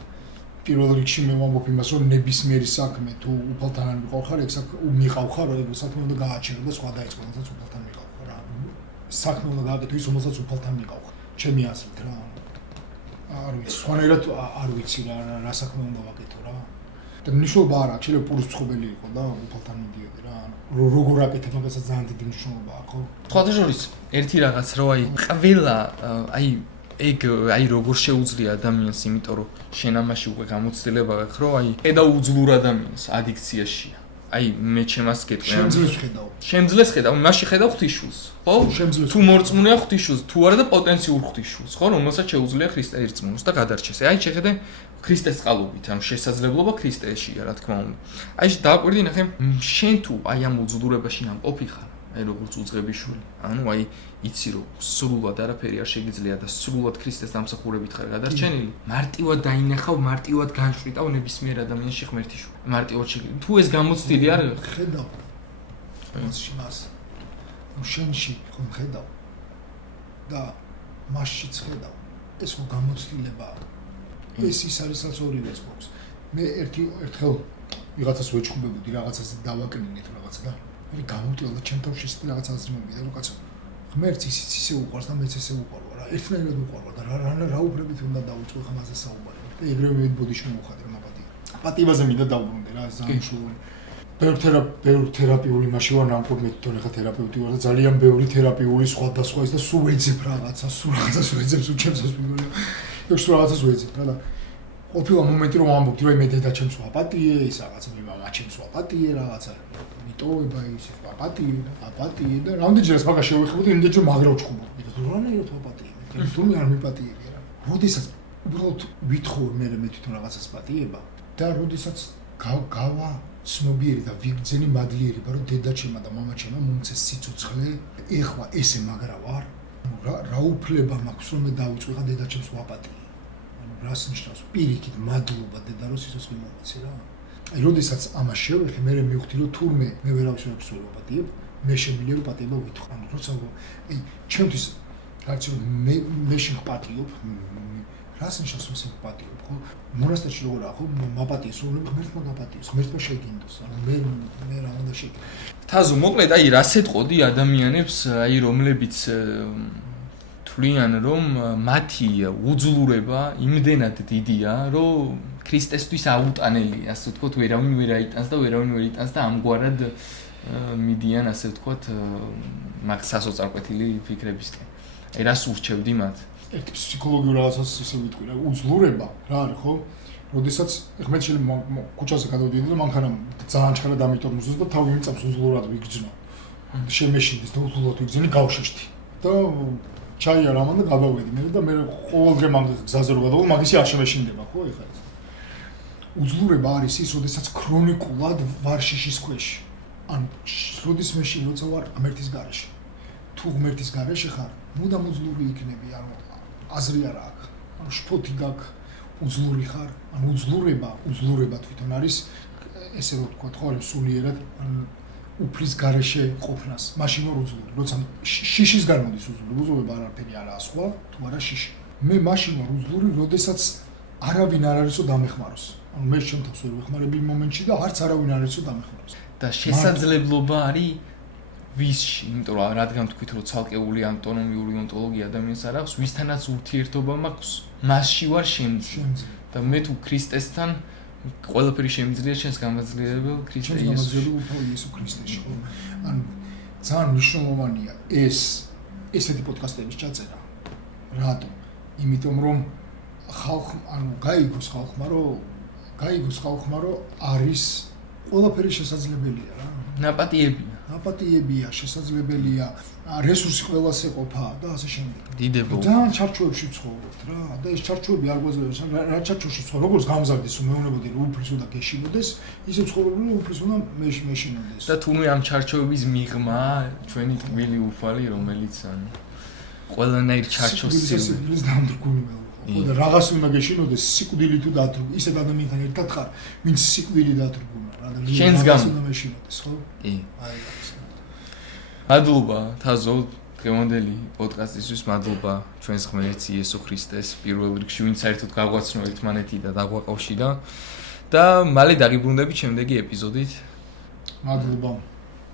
პირველ რიგში მე ვამბობ იმას რომ ნებისმიერი საქმე თუ უფალთან არ მიყავ ხარ ეგ მიყავ ხარ ეგ საქმე უნდა გააჩერო და სხვა დაიწყო რომელსაც უფალთან მიყავ ხარ რა საქმე უნდა გააკეთო ის რომელსაც უფალთან მიყავ ხარ ჩემი აზრით რა არ ვიცი სხვანაირად არ ვიცი რა საქმე უნდა ვაკეთო რა და მნიშვნელობა არ აქვს შეიძლება პურის მწყობელი იყო და უფალთან მიდიოდი რა როგორ აკეთებ მაგასაც ძალიან დიდი მნიშვნელობა აქვს ხო სხვათა შორის ერთი რაღაც რომ აი ყველა აი ეგ აი როგორ შეუძლია ადამიანს იმიტომ რომ შენ ამაში უკვე გამოცდილება გაქვს რომ აი ხედა უძლურ ადამიანს ადიქციაშია აი მე ჩემას გეტყვი შემძლეს ხედავ მაშინ ხედავ ღვთისშვილს ხო თუ მორწმუნეა ღვთისშვილს თუ არა და პოტენციურ ღვთისშვილს ხო რომელსაც შეუძლია ქრისტე ერწმუნოს და გადარჩეს აი შეხედე ქრისტეს წყალობით ანუ შესაძლებლობა ქრისტეშია რა თქმა უნდა აი დააკვირდი ნახე შენ თუ აი ამ უძლურებაში ნამყოფი ხარ აი როგორც უძღებიშვილი ანუ აი იცი რომ სრულად არაფერი არ შეგიძლია და სრულად ქრისტეს დამსახურებით ხარ გადარჩენილი მარტივად დაინახავ მარტივად განშვრიტავ ნებისმიერ ადამიანში ღმერთიშვილი მარტივად შეგიძლია თუ ეს გამოცდილი არ ხედავ მას შენში ხომ ხედავ და მასშიც ხედავ ეს ხო გამოცდილება ეს ის არის რაც ორივეც გვაქვს მე ერთხელ ვიღაცას ვეჭხუბებოდი რაღაცას დავაკნინეთ რაღაცა და მე გამოვტილა ჩემ თავში ის რაღაც აზრები და უკაც ღმერთს ისე უყვარს და მეც ესე უყვარვა რა ერთნაირად უყვარვა და რა უფლებით უნდა დავუწყო ხა მასზე საუბარი და ეგრევე ბოდიში მომხადე პატივაზე მინდა დავბრუნდე რა ზამშული ბევრი თერაპიული მაშინ ვარ ნამყოფ მე თვითონ ხა თერაპევტი ვარ და ძალიან ბევრი თერაპიული სხვადასხვა ის და სულ ვეძებ რაღაცას ვეძებ სულ ჩემსაც მიგონია ეგ სულ რაღაცას ვეძებ რა და ყოფილა მომენტი რომ ამბობდი რომ მე დედა ჩემს ვაპატიე ის რაღაცა მე მამა ჩემს ვაპატიე რაღაცა ტოვება ის აპატიე და რამდენჯერაც მაგას შევეხებოდი იმდენჯერ მაგრა ვჩხუბობდი და რანაირად ვაპატიე თუმცა არ მიპატიები რა როდესაც უბრალოდ ვითხოვე მე თვითონ რაღაცას პატიება და როდესაც გავა ცნობიერი და ვიგრძენი მადლიერება რომ დედა ჩემა და მამა ჩემა მომცეს სიცოცხლე ეხლა ესე მაგრა ვარ რა უფლება მაქვს რომ მე დავიწყო ხა დედა ჩემს ვაპატიე ანუ რას ნიშნავს პირიქით მადლობა დედა რომ სიცოცხლე მომეცე რა აი როდესაც ამას შევეხე მე მივხვდი რომ თურმე მე ვერავის ვერ ვაპატიებ მე შემიძლია რომ პატიება ვითხოვ ანუ როცა აი ჩემთვის რაც მე შევპატიობ რას ნიშნავს ისე პატიო, ხო? მონასტერში როგორ ახო, მაპატიოს, ღმერთმა გაპატიოს, ღმერთმა შეგინდოს, ანუ მე რა უნდა შეგინდო. თაზო, მოკლედ, აი, რას ეთყოდი ადამიანებს, აი, რომლებიც თვლიან, რომ მათი უძლურება იმდენად დიდია, რომ ქრისტესთვის აუტანელია, ასე ვთქვათ, ვერავინ ვერ აიტანს და ვერავინ ვერ იტანს და ამგვარად მიდიან, ასე ვთქვათ, მაგ სასოწარკვეთილი ფიქრებისკენ. აი, რას ურჩევდი მათ? ერთ ფსიქოლოგიურ რაღაცას ისე ვიტყვი რა, უძლურება რა არის, ხო? როდესაც ხმეთ შეიძლება ქუჩაზე გადავდიოდი და მანქანა ძალიან ჩქარა დამიტორმოზოს და თავი მიწავს უძლურად ვიგრძნო. შემეშინდეს და უძლურად ვიგრძნი, გავშეშთი. და ჩაი არ ამან და გადავედი მე და მე ყოველ დღე მან გზაზე რო გადავდი, მაგისი არ შემეშინდება, ხო, ეხლა ეს. უძლურება არის ის, როდესაც ქრონიკულად ვარ შიშის ქვეშ. ან როდის მეშინ როცა ვარ ღმერთის გარეშე. თუ ღმერთის გარეშე ხარ, მუდამ უძლური იქნები, ანუ აზრი არა აქვს. ანუ შფოთი გაქვს, უძლური ხარ, ანუ უძლურება თვითონ არის ესე რომ ვთქვა, ხო, არის სულიერად, ანუ უფლის გარეშე ყოფნას. მაშინ ვარ უძლური, როცა შიშის გამოდის უძლურება არაფერი არაა სხვა, თუ არა შიში. მე მაშინ ვარ უძლური, როდესაც არავინ არ არისო დამეხმაროს. ანუ მე შემთხვევით ვერ ვეხმარები მომენტში და არც არავინ არ არისო დამეხმაროს. და შესაძლებლობა არის ვისში, იმიტომ რომ რადგან თქვით რომ ცალკეული ავტონომიური ონტოლოგია ადამიანს არ აქვს, ვისთანაც ურთიერთობა მაქვს, მასში ვარ შემძლე. და მე თუ ქრისტესთან ყველაფერი შემიძლია შენს გამაძლიერებელ ქრისტე იესოში. შენს გამაძლიერებელ თო იესო ქრისტეში, ხო? ანუ ძალიან მნიშვნელოვანია ესეთი პოდკასტების ჩაწერა. რატომ? იმიტომ რომ ანუ გაიგოს ხალხმა, რომ არის ყველაფერი შესაძლებელია რა. ნაპატიებია, შესაძლებელია, რესურსი ყველას ეყოფა და ასე შემდეგ. დიდებო. ძალიან ჩარჩოებში ვცხოვრობთ რა და ეს ჩარჩოები არ გვაძლევს, რა ჩარჩოში ვცხოვრობ, როგორც გამზარდეს, მეუბნებოდი რომ უფლის უნდა გეშინოდეს, ისე ვცხოვრობ რომ უფლის უნდა მეშინოდეს. და თუნდაც ამ ჩარჩოების მიღმა ჩვენი ტკბილი უფალი, რომელიც ანუ ყველანაირ ჩარჩოს სიკვდილის დამდგუნია. ხო და რაღაც უნდა გეშინოდეს, სიკვდილი თუ დათრგუნ, ისეთ ადამიანთან ერთად ხარ, ვინც სიკვდილი დათრგუნა, რა და შენს გამ უნდა მეშინოდეს, ხო? კი. მადლობა, თაზო, დღევანდელი პოდკასტისთვის მადლობა ჩვენს ღმერთს იესო ქრისტეს პირველ რიგში, ვინც საერთოდ გაგვაცნო ერთმანეთი და დაგვაკავშირა და მალე დაგიბრუნდებით შემდეგი ეპიზოდით. მადლობა.